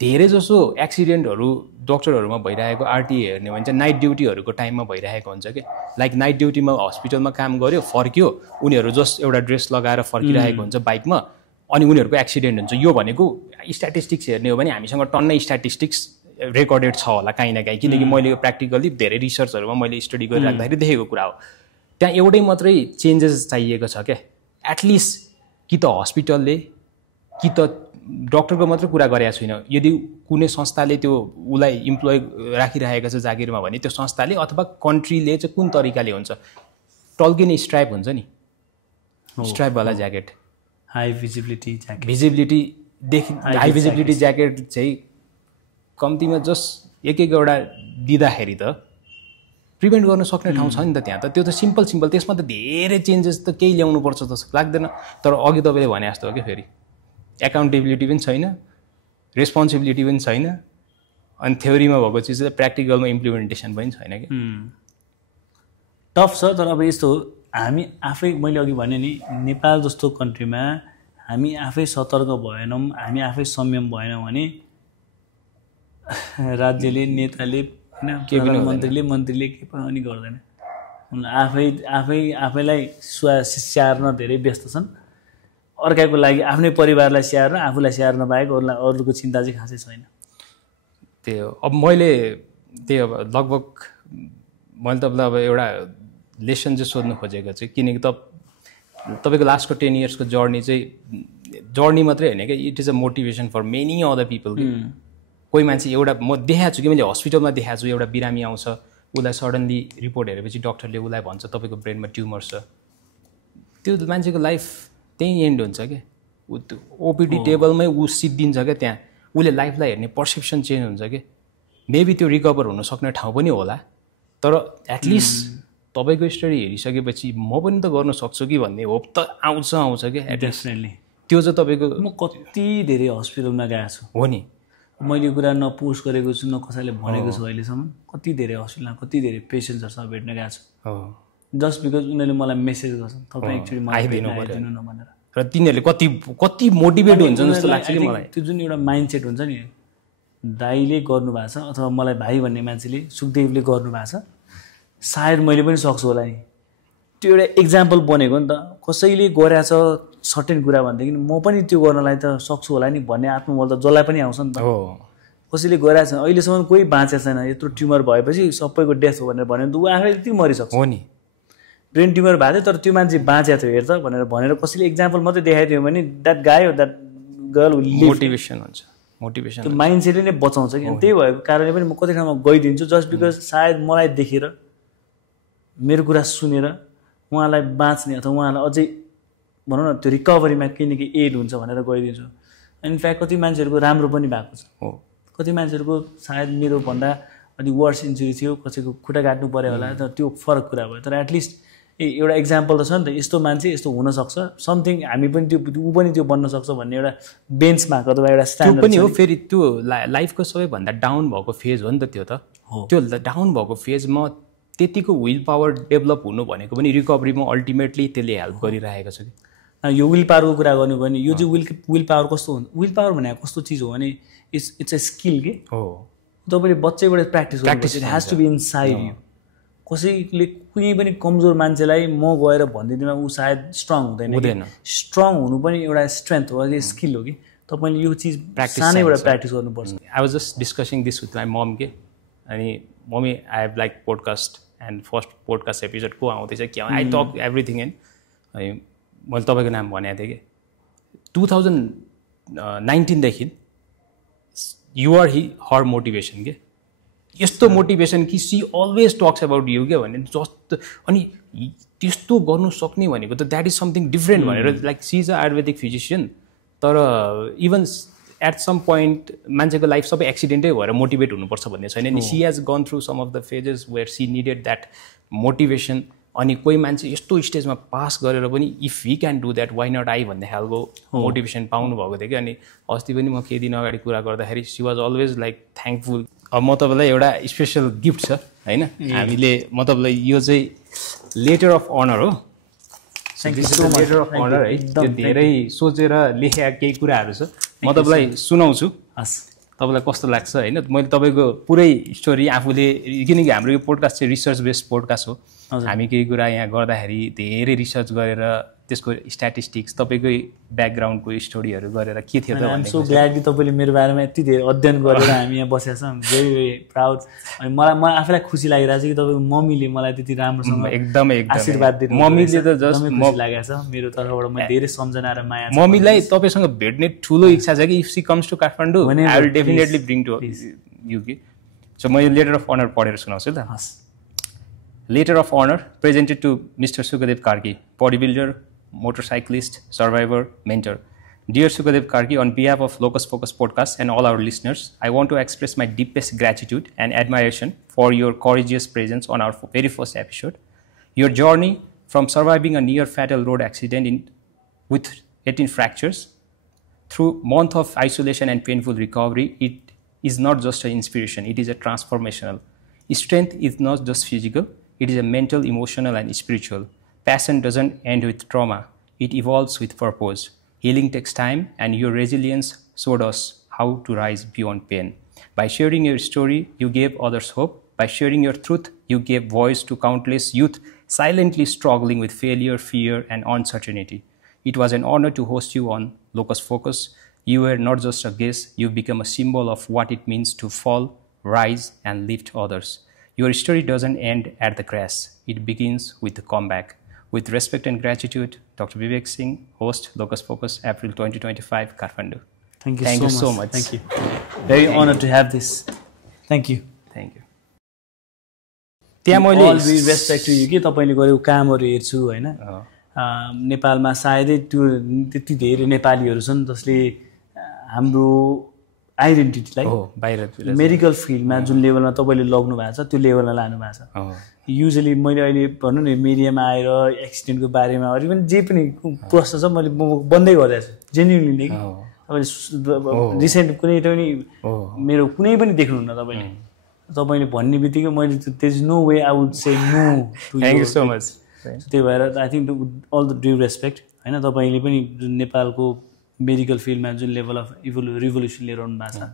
धेरै जसो एक्सिडेन्टहरू डक्टरहरूमा भइरहेको आरटिए हेर्ने भने चाहिँ नाइट ड्युटीहरूको टाइममा भइरहेको हुन्छ कि। लाइक नाइट ड्युटीमा हस्पिटलमा काम गर्यो, फर्क्यो, उनीहरू जस्ट एउटा ड्रेस लगाएर फर्किरहेको हुन्छ बाइकमा, अनि उनीहरूको एक्सिडेन्ट हुन्छ। यो भनेको स्ट्याटिस्टिक्स हेर्ने हो भने हामीसँग टन्नै स्ट्याटिस्टिक्स रेकर्डेड छ होला काहीँ न काहीँ, किनकि मैले प्र्याक्टिकली धेरै रिसर्चहरूमा मैले स्टडी गरिराख्दाखेरि देखेको कुरा हो। त्यहाँ एउटै मात्रै चेन्जेस चाहिएको छ क्या, एटलिस्ट कि त हस्पिटलले कि त डक्टरको मात्रै कुरा गरेको छुइनँ, यदि कुनै संस्थाले त्यो उसलाई इम्प्लोय राखिरहेको छ जागिरमा भने त्यो संस्थाले अथवा कन्ट्रीले चाहिँ कुन तरिकाले हुन्छ, टल्किने स्ट्राइप हुन्छ नि, स्ट्राइपवाला ज्याकेट, हाई भिजिबिलिटी ज्याकेट, भिजिबिलिटीदेखि हाई भिजिबिलिटी ज्याकेट चाहिँ कम्तीमा जस्ट एक-एकवटा दिँदाखेरि त प्रिभेन्ट गर्न सक्ने ठाउँ छ नि त त्यहाँ त। त्यो त सिम्पल त्यसमा त धेरै चेन्जेस त केही ल्याउनुपर्छ जस्तो लाग्दैन। तर अघि तपाईँले भने जस्तो हो कि फेरि एकाउन्टेबिलिटी पनि छैन, रेस्पोन्सिबिलिटी पनि छैन, अनि थ्योरीमा भएको चिज चाहिँ प्र्याक्टिकलमा इम्प्लिमेन्टेसन पनि छैन कि। टफ छ। तर अब यस्तो हो, हामी आफै मैले अघि भने नि नेपाल जस्तो कन्ट्रीमा हामी आफै सतर्क भएनौँ, हामी आफै संयम भएनौँ भने राज्यले, नेताले, होइन मन्त्रीले के पनि गर्दैन। आफैलाई स्याहार्न धेरै व्यस्त छन्, अर्काको लागि आफ्नै परिवारलाई स्याहार्न, आफूलाई स्याहार्न बाहेक अरूको चिन्ता चाहिँ खासै छैन। त्यही हो। अब मैले त्यही अब लगभग मैले तपाईँलाई अब एउटा लेसन चाहिँ सोध्नु खोजेको चाहिँ, किनकि तपाईँको लास्टको 10 इयर्सको जर्नी मात्रै होइन क्या, it is a motivation for many other people. कोही मान्छे एउटा म देखाएको छु कि मैले हस्पिटलमा देखाएको छु, एउटा बिरामी आउँछ, उसलाई सडन्ली रिपोर्ट हेरेपछि डक्टरले उसलाई भन्छ तपाईँको ब्रेनमा ट्युमर छ, त्यो मान्छेको लाइफ त्यहीँ एन्ड हुन्छ क्या। ओपिडी टेबलमै ऊ सिद्धिन्छ क्या, त्यहाँ उसले लाइफलाई हेर्ने पर्सेप्सन चेन्ज हुन्छ क्या। मेबी त्यो रिकभर हुन सक्ने ठाउँ पनि होला, तर एटलिस्ट तपाईँको स्टडी हेरिसकेपछि म पनि त गर्न सक्छु कि भन्ने होप त आउँछ क्या। डेफिनेटली त्यो चाहिँ तपाईँको म कति धेरै हस्पिटलमा गएको छु हो नि, मैले यो कुरा न पोस्ट गरेको छु न कसैले भनेको छु अहिलेसम्म। कति धेरै हस्पिटलमा कति धेरै पेसेन्ट्सहरूसँग भेट्न गएको छु, जस्ट बिकज उनीहरूले मलाई मेसेज गर्छन् तपाईँ एक्चुअली आइदिनु न भनेर। र तिनीहरूले कति मोटिभेट हुन्छ जस्तो लाग्छ कि मलाई। त्यो जुन एउटा माइन्डसेट हुन्छ नि, दाइले गर्नुभएको छ अथवा मलाई भाइ भन्ने मान्छेले, सुखदेवले गर्नुभएको छ, सायद मैले पनि सक्छु होला नि। त्यो एउटा इक्जाम्पल बनेको नि त। कसैले गरेछ सर्टेन कुरा भनेदेखि म पनि त्यो गर्नलाई त सक्छु होला नि भन्ने आत्मबल त जसलाई पनि आउँछ नि त। कसैले गरेछ, अहिलेसम्म कोही बाँचेको छैन, यत्रो ट्युमर भएपछि सबैको डेथ हो भनेर भन्यो भने त ऊ आफै त्यति मरिसक्छ हो नि। ब्रेन ट्युमर भएको थियो तर त्यो मान्छे बाँचेको थियो हेर्छ भनेर कसैले इक्जाम्पल मात्रै देखाइदियो भने द्याट गाई हो द्याट गर्ल मोटिभेसन हुन्छ। त्यो माइन्डसेटले नै बचाउँछ कि। त्यही भएको कारणले पनि म कति ठाउँमा गइदिन्छु, जस्ट बिकज सायद मलाई देखेर मेरो कुरा सुनेर उहाँलाई बाँच्ने अथवा उहाँलाई अझै भनौँ न त्यो रिकभरीमा केही न केही एड हुन्छ भनेर गइदिन्छु। इनफ्याक्ट कति मान्छेहरूको राम्रो पनि भएको छ, कति मान्छेहरूको सायद मेरो भन्दा अलिक वर्स इन्जुरी थियो, कसैको खुट्टा काट्नु पऱ्यो होला, तर त्यो फरक कुरा भयो। तर एटलिस्ट एउटा इक्जाम्पल त छ नि त, यस्तो मान्छे यस्तो हुनसक्छ, समथिङ हामी पनि त्यो ऊ पनि त्यो बन्न सक्छ भन्ने एउटा बेन्चमार्क अथवा एउटा स्ट्यान्डर्ड पनि हो। फेरि त्यो लाइफको सबैभन्दा डाउन भएको फेज हो नि त त्यो त। त्यो डाउन भएको फेजमा त्यतिको विल पावर डेभलप हुनु भनेको पनि रिकभरीमा अल्टिमेटली त्यसले हेल्प गरिरहेको छ कि। यो विल पावरको कुरा गर्नु भने यो चाहिँ विल पावर कस्तो हुन्छ, विल पावर भनेको कस्तो चिज हो भने इट्स अ स्किल के हो। तपाईँले बच्चैबाट practice it has to be inside you. कसैले कुनै पनि कमजोर मान्छेलाई म गएर भनिदिँदैमा ऊ सायद स्ट्रङ हुँदैन। स्ट्रङ हुनु पनि एउटा स्ट्रेन्थ हो, स्किल हो कि। तपाईँले यो चिज सानैबाट प्र्याक्टिस गर्नुपर्छ। I was just discussing this with my mom के, अनि mummy I have like podcast and first podcast episode को आउँदैछ के आई टक एभ्रिथिङ एन्ड अनि मैले तपाईँको नाम भनेको थिएँ कि 2019देखि युआर हर मोटिभेसन के। यस्तो मोटिभेसन कि she always talks about you के भने जस्तो, अनि त्यस्तो गर्नु सक्ने भनेको त द्याट इज समथिङ डिफ्रेन्ट भनेर। Like she is a Ayurvedic physician, तर इभन एट सम पोइन्ट मान्छेको लाइफ सबै एक्सिडेन्टै भएर मोटिभेट हुनुपर्छ भन्ने छैन नि। She has gone through some of the phases where she needed that motivation. अनि कोही मान्छे यस्तो स्टेजमा पास गरेर पनि if we can do that why not I भन्ने खालको मोटिभेसन पाउनु भएको थियो कि। अनि अस्ति पनि म केही दिन अगाडि कुरा गर्दाखेरि she was always like thankful. अब म तपाईँलाई एउटा स्पेसल गिफ्ट छ होइन, हामीले म तपाईँलाई यो चाहिँ लेटर अफ अनर हो। लेटर अफ अनर है, त्यो धेरै सोचेर लेखेका केही कुराहरू छ, म तपाईँलाई सुनाउँछु, तपाईँलाई कस्तो लाग्छ होइन। मैले तपाईँको पुरै स्टोरी आफूले, किनकि हाम्रो यो पोडकास्ट चाहिँ रिसर्च बेस्ड पोडकास्ट हो, हामी केही कुरा यहाँ गर्दाखेरि धेरै रिसर्च गरेर त्यसको स्ट्याटिस्टिक्स तपाईँकै ब्याकग्राउन्डको स्टोरीहरू गरेर के थियो त भन्ने सो ग्ल्याड कि तपाईँले मेरो बारेमा यति धेरै अध्ययन गरेर हामी यहाँ बसेका छौँ भेरी भेरी प्राउड अनि मलाई आफैलाई खुसी लागिरहेको छ कि तपाईँको मम्मीले मलाई त्यति राम्रोसँग एकदमै आशीर्वाद दिनु मम्मीले त जस्ट खुसी लागेको छ मेरो तर्फबाट म धेरै सम्झना र माया मम्मीलाई तपाईँसँग भेट्ने ठुलो इच्छा छ कि if she comes to Kathmandu I will definitely bring to you कि सो म यो लेटर अफ अनर पढेर सुनाउँछु त Letter of honor presented to Mr. Sukadev Karki, bodybuilder, motorcyclist, survivor, mentor. Dear Sukadev Karki, on behalf of Locus Focus Podcast and all our listeners, I want to express my deepest gratitude and admiration for your courageous presence on our very first episode. Your journey from surviving a near fatal road accident with 18 fractures through months of isolation and painful recovery, it is not just an inspiration, it is a transformational. Strength is not just physical, it is a mental, emotional, and spiritual. Passion doesn't end with trauma. It evolves with purpose. Healing takes time, and your resilience showed us how to rise beyond pain. By sharing your story, you gave others hope. By sharing your truth, you gave voice to countless youth silently struggling with failure, fear, and uncertainty. It was an honor to host you on Locus Focus. You were not just a guest, you became a symbol of what it means to fall, rise, and lift others. Your story doesn't end at the crash. It begins with the comeback. With respect and gratitude, Dr. Vivek Singh, host, Locus Focus, April 2025, Kathmandu. Thank you so much. Thank you. Very honored to have this. Thank you. Thank you. त्यहाँ मैले all with respect to you कि तपाईले गरेको कामहरु हेर्छु हैन नेपालमा सायदै त्यो त्यति धेरै नेपालीहरु छन् जसले हाम्रो आइडेन्टिटीलाई बाहिर मेडिकल फिल्डमा जुन लेभलमा तपाईले लग्नु भएको छ त्यो लेभलमा लानु भएको छ युजुअली मैले अहिले भन्नु नि मिडियामा आएर एक्सिडेन्टको बारेमा अरु पनि जे पनि प्रश्न छ मैले बन्दै गरिरहेको छु जेन्युइनली तपाईले रिसेन्ट कुनै पनि मेरो कुनै पनि देख्नुहुन्न तपाईले भन्ने बित्तिकै मैले there is no way I would say no to thank you so much त्यही भएर I think all the due respect हैन तपाईले पनि जुन नेपालको मेडिकल फिल्डमा जुन लेभल अफ रिभोल्युसन लिएर आउनु भएको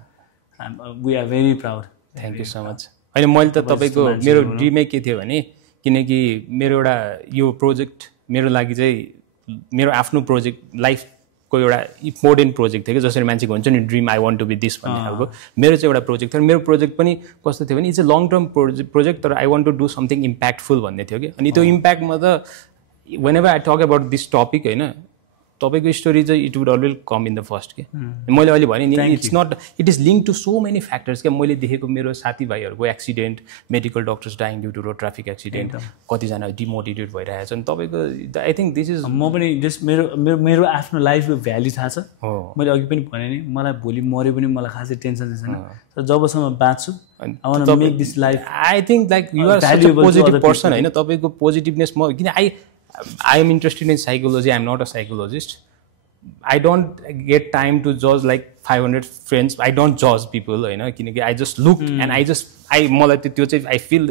छ we are very proud thank you so much अहिले मैले त तपाईको मेरो ड्रिमै के थियो भने किनकि मेरो एउटा यो प्रोजेक्ट मेरो लागि चाहिँ मेरो आफ्नो प्रोजेक्ट लाइफको एउटा इम्पोर्टेन्ट प्रोजेक्ट थियो कि जसरी मान्छेको हुन्छ नि dream I want to be this भन्ने खालको मेरो चाहिँ एउटा प्रोजेक्ट थियो मेरो प्रोजेक्ट पनि कस्तो थियो भने it's a long term project तर I want to do something impactful भन्ने थियो कि अनि त्यो इम्प्याक्टमा त whenever I talk about this topic होइन तपाईको स्टोरी चाहिँ it would always come in the first के मैले अहिले भने नि it's not it is link to so many factors क्या मैले देखेको मेरो साथीभाइहरूको accident medical doctors dying due to road traffic accident कतिजना डिमोटिभेट भइरहेको छन् तपाईँको आई थिङ्क दिस इज म पनि जस्ट मेरो आफ्नो लाइफको भ्याल्यु थाहा छ मैले अघि पनि भने नि मलाई भोलि मऱ्यो पनि मलाई खासै टेन्सन छैन तर जबसम्म बाँच्छु I want to make this life I think like you are such a positive person होइन तपाईँको पोजिटिभनेस म किन I am interested in psychology. I am not a psychologist. I don't get time to judge like 500 friends. I don't judge people, you know. I just look and I feel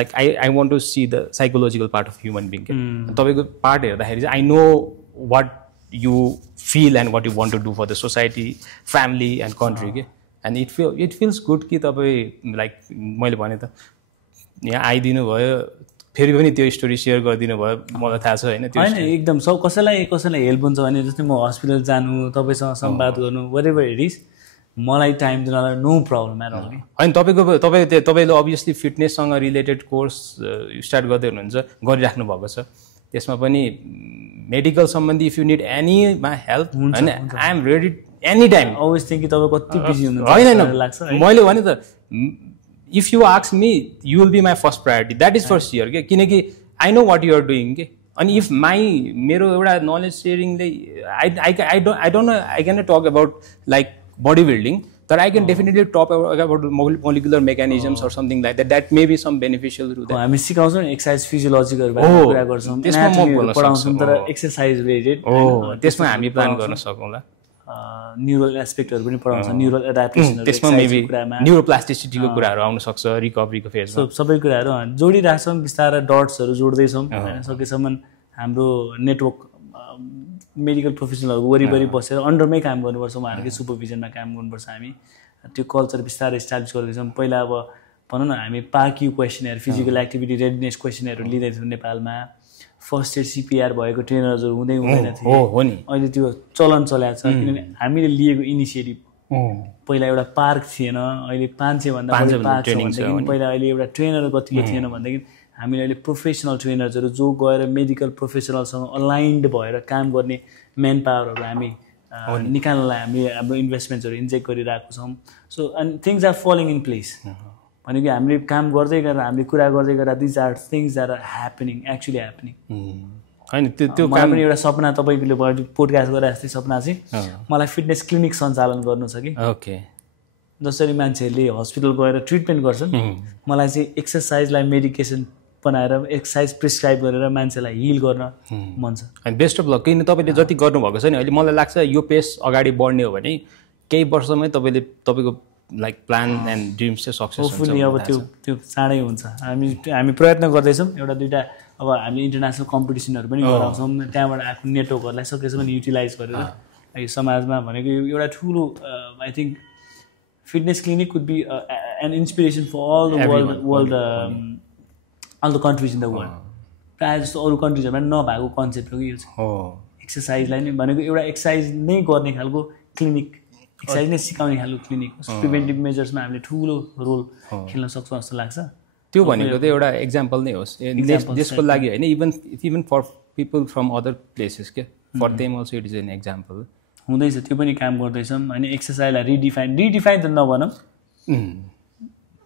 like I want to see the psychological part of human being. Part I know what you feel and what you want to do for the society, family, and country. And it feels good कि तपाईं like मैले भने त यहाँ आइदिनु भयो फेरि पनि त्यो स्टोरी सेयर गरिदिनु भयो मलाई थाहा छ होइन त्यो हैन एकदम सब कसैलाई हेल्प हुन्छ भने जस्तै म हस्पिटल जानु तपाईसँग संवाद गर्नु व्हाटएभर इट इज मलाई टाइम दिनलाई नो प्रब्लम एट अल हैन तपाईले अभियसली फिटनेससँग रिलेटेड कोर्स स्टार्ट गर्दै हुनुहुन्छ गरिराख्नु भएको छ त्यसमा पनि मेडिकल सम्बन्धी if you need any my help हैन I am ready any time always think तपाईं कति बिजी हुनुहुन्छ हैन लाग्छ मैले भने त if you ask me you will be my first priority that is for sure के किनकि I know what you are doing के अनि if मेरो एउटा knowledge sharing I don't know I cannot talk about like bodybuilding but I can definitely talk about molecular mechanisms or something like that may be some beneficial to that हामी सिकाउँछौं एक्सरसाइज फिजियोलोजीको बारेमा कुरा गर्छौं त्यसमा म पढाउँछौं तर एक्सरसाइज रिलेटेड त्यसमा हामी प्लान गर्न सकौँला न्युरल एस्पेक्टहरु पनि पढाउँछ न्युरल एडाप्टेसन त्यसमा मेबी न्युरोप्लास्टिसिटीको कुराहरु आउन सक्छ रिकभरीको फेजमा सबै कुराहरु जोडिराछौं बिस्तारै डट्सहरु जोड्दै छौं हैन सकेसम्म हाम्रो नेटवर्क मेडिकल प्रोफेसनलहरु वरिपरि बसेर अन्डरमै काम गर्नुपर्छ उहाँहरुकै सुपरभिजनमा काम गर्नुपर्छ हामी त्यो कल्चर बिस्तारै एस्टाब्लिश गर्दै छौं पहिला अब भनौं न हामी पाक्यु क्वेशनहरु फिजिकल एक्टिभिटी रेडनेस क्वेशनहरु लिँदै थियौं नेपालमा फर्स्ट एड CPR भएको ट्रेनर्सहरू हुँदै हुँदैन थिए हो नि अहिले त्यो चलन चलाएको छ किनभने हामीले लिएको इनिसिएटिभ पहिला एउटा पार्क थिएन अहिले 500 भन्दा बढी पार्क छ भनेदेखि पहिला अहिले एउटा ट्रेनर कतिको थिएन भनेदेखि हामीले अहिले प्रोफेसनल ट्रेनर्सहरू जो गएर मेडिकल प्रोफेसनलसँग अलाइन्ड भएर काम गर्ने म्यान पावरहरू हामी निकाल्नलाई हामी हाम्रो इन्भेस्टमेन्ट्सहरू इन्जेक्ट गरिरहेको छौँ so and things are falling in place भनेको हामीले काम गर्दै गरेर हामीले कुरा गर्दै गरेर these are things that are happening actually happening होइन त्यो मलाई पनि एउटा सपना तपाईँले पोडकास्ट गरेर जस्तै सपना चाहिँ मलाई फिटनेस क्लिनिक सञ्चालन गर्नु छ कि ओके जसरी मान्छेहरूले हस्पिटल गएर ट्रिटमेन्ट गर्छन् मलाई चाहिँ एक्सर्साइजलाई मेडिकेसन बनाएर एक्सर्साइज प्रिस्क्राइब गरेर मान्छेलाई हिल गर्न मन छ अनि बेस्ट अफ लक किन तपाईँले जति गर्नुभएको छ नि अहिले मलाई लाग्छ यो पेस अगाडि बढ्ने हो भने केही वर्षमै तपाईँको लाइक प्लान एन्ड ड्रिम्स चाहिँ सक्सेस हुन्छ होपफुली अब त्यो चाँडै हुन्छ हामी प्रयत्न गर्दैछौँ एउटा दुईवटा अब हामी इन्टरनेसनल कम्पिटिसनहरू पनि गराउँछौँ त्यहाँबाट आएको नेटवर्कहरूलाई सकेसम्म युटिलाइज गरेर यो समाजमा भनेको एउटा ठुलो I think fitness clinic could be an inspiration for all the world all the countries in the world प्रायः जस्तो अरू कन्ट्रिजहरूमा नभएको कन्सेप्ट हो कि यो चाहिँ एक्सर्साइजलाई नै भनेको एउटा एक्सर्साइज नै गर्ने खालको क्लिनिक एक्सर्साइज नै सिकाउने खालको क्लिनिक प्रिभेन्टिभ मेजर्समा हामीले ठुलो रोल खेल्न सक्छौँ जस्तो लाग्छ त्यो भनेको त एउटा एक्जाम्पल नै होस् देशको लागि होइन even for people from other places के for them also it is an example हुँदैछ त्यो पनि काम गर्दैछौँ होइन एक्सर्साइजलाई रिडिफाइन त नभनौँ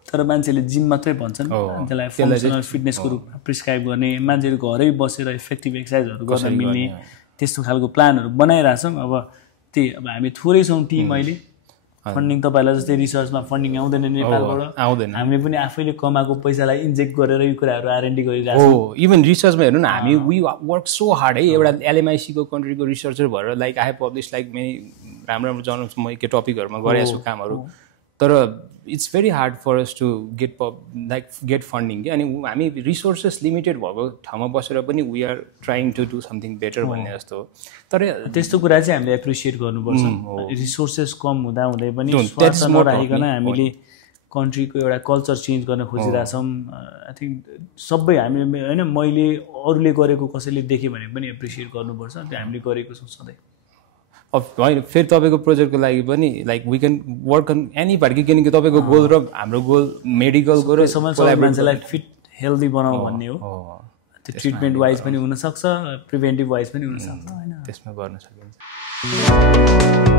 तर मान्छेले जिम मात्रै भन्छन् त्यसलाई फङ्सनल फिटनेसको रूपमा प्रिस्क्राइब गर्ने मान्छेहरू घरै बसेर इफेक्टिभ एक्सर्साइजहरू गर्न मिल्ने त्यस्तो खालको प्लानहरू बनाइरहेछौँ अब त्यही अब हामी थोरै छौँ टिम अहिले फन्डिङ तपाईँलाई जस्तै रिसर्चमा फन्डिङ आउँदैन नेपालबाट आउँदैन हामीले पनि आफैले कमाएको पैसालाई इन्जेक्ट गरेर यो कुराहरू R&D गरिरहेको हो इभन रिसर्चमा हेर्नु न हामी वी वर्क सो हार्ड है एउटा LMIC को कन्ट्रीको रिसर्चर भएर like I have publish like many राम्रो जर्नल्स म के टपिकहरूमा गरेको छु कामहरू तर it's very hard for us to get funding कि अनि हामी रिसोर्सेस लिमिटेड भएको ठाउँमा बसेर पनि we are trying to do something better भन्ने जस्तो हो तर त्यस्तो कुरा चाहिँ हामीले एप्रिसिएट गर्नुपर्छ रिसोर्सेस कम हुँदै पनि स्वार्थ नराखिकन हामीले कन्ट्रीको एउटा कल्चर चेन्ज गर्न खोजिरहेछौँ आई थिङ्क सबै हामीले होइन मैले अरूले गरेको कसैले देखेँ भने पनि एप्रिसिएट गर्नुपर्छ त्यो हामीले गरेको छौँ सधैँ होइन फेरि तपाईँको प्रोजेक्टको लागि पनि like we can work on any part कि किनकि तपाईँको गोल र हाम्रो गोल मेडिकलको र मान्छेलाई फिट हेल्दी बनाऊ भन्ने हो त्यो ट्रिटमेन्ट वाइज पनि हुनसक्छ प्रिभेन्टिभ वाइज पनि हुनसक्छ होइन त्यसमा गर्न सकिन्छ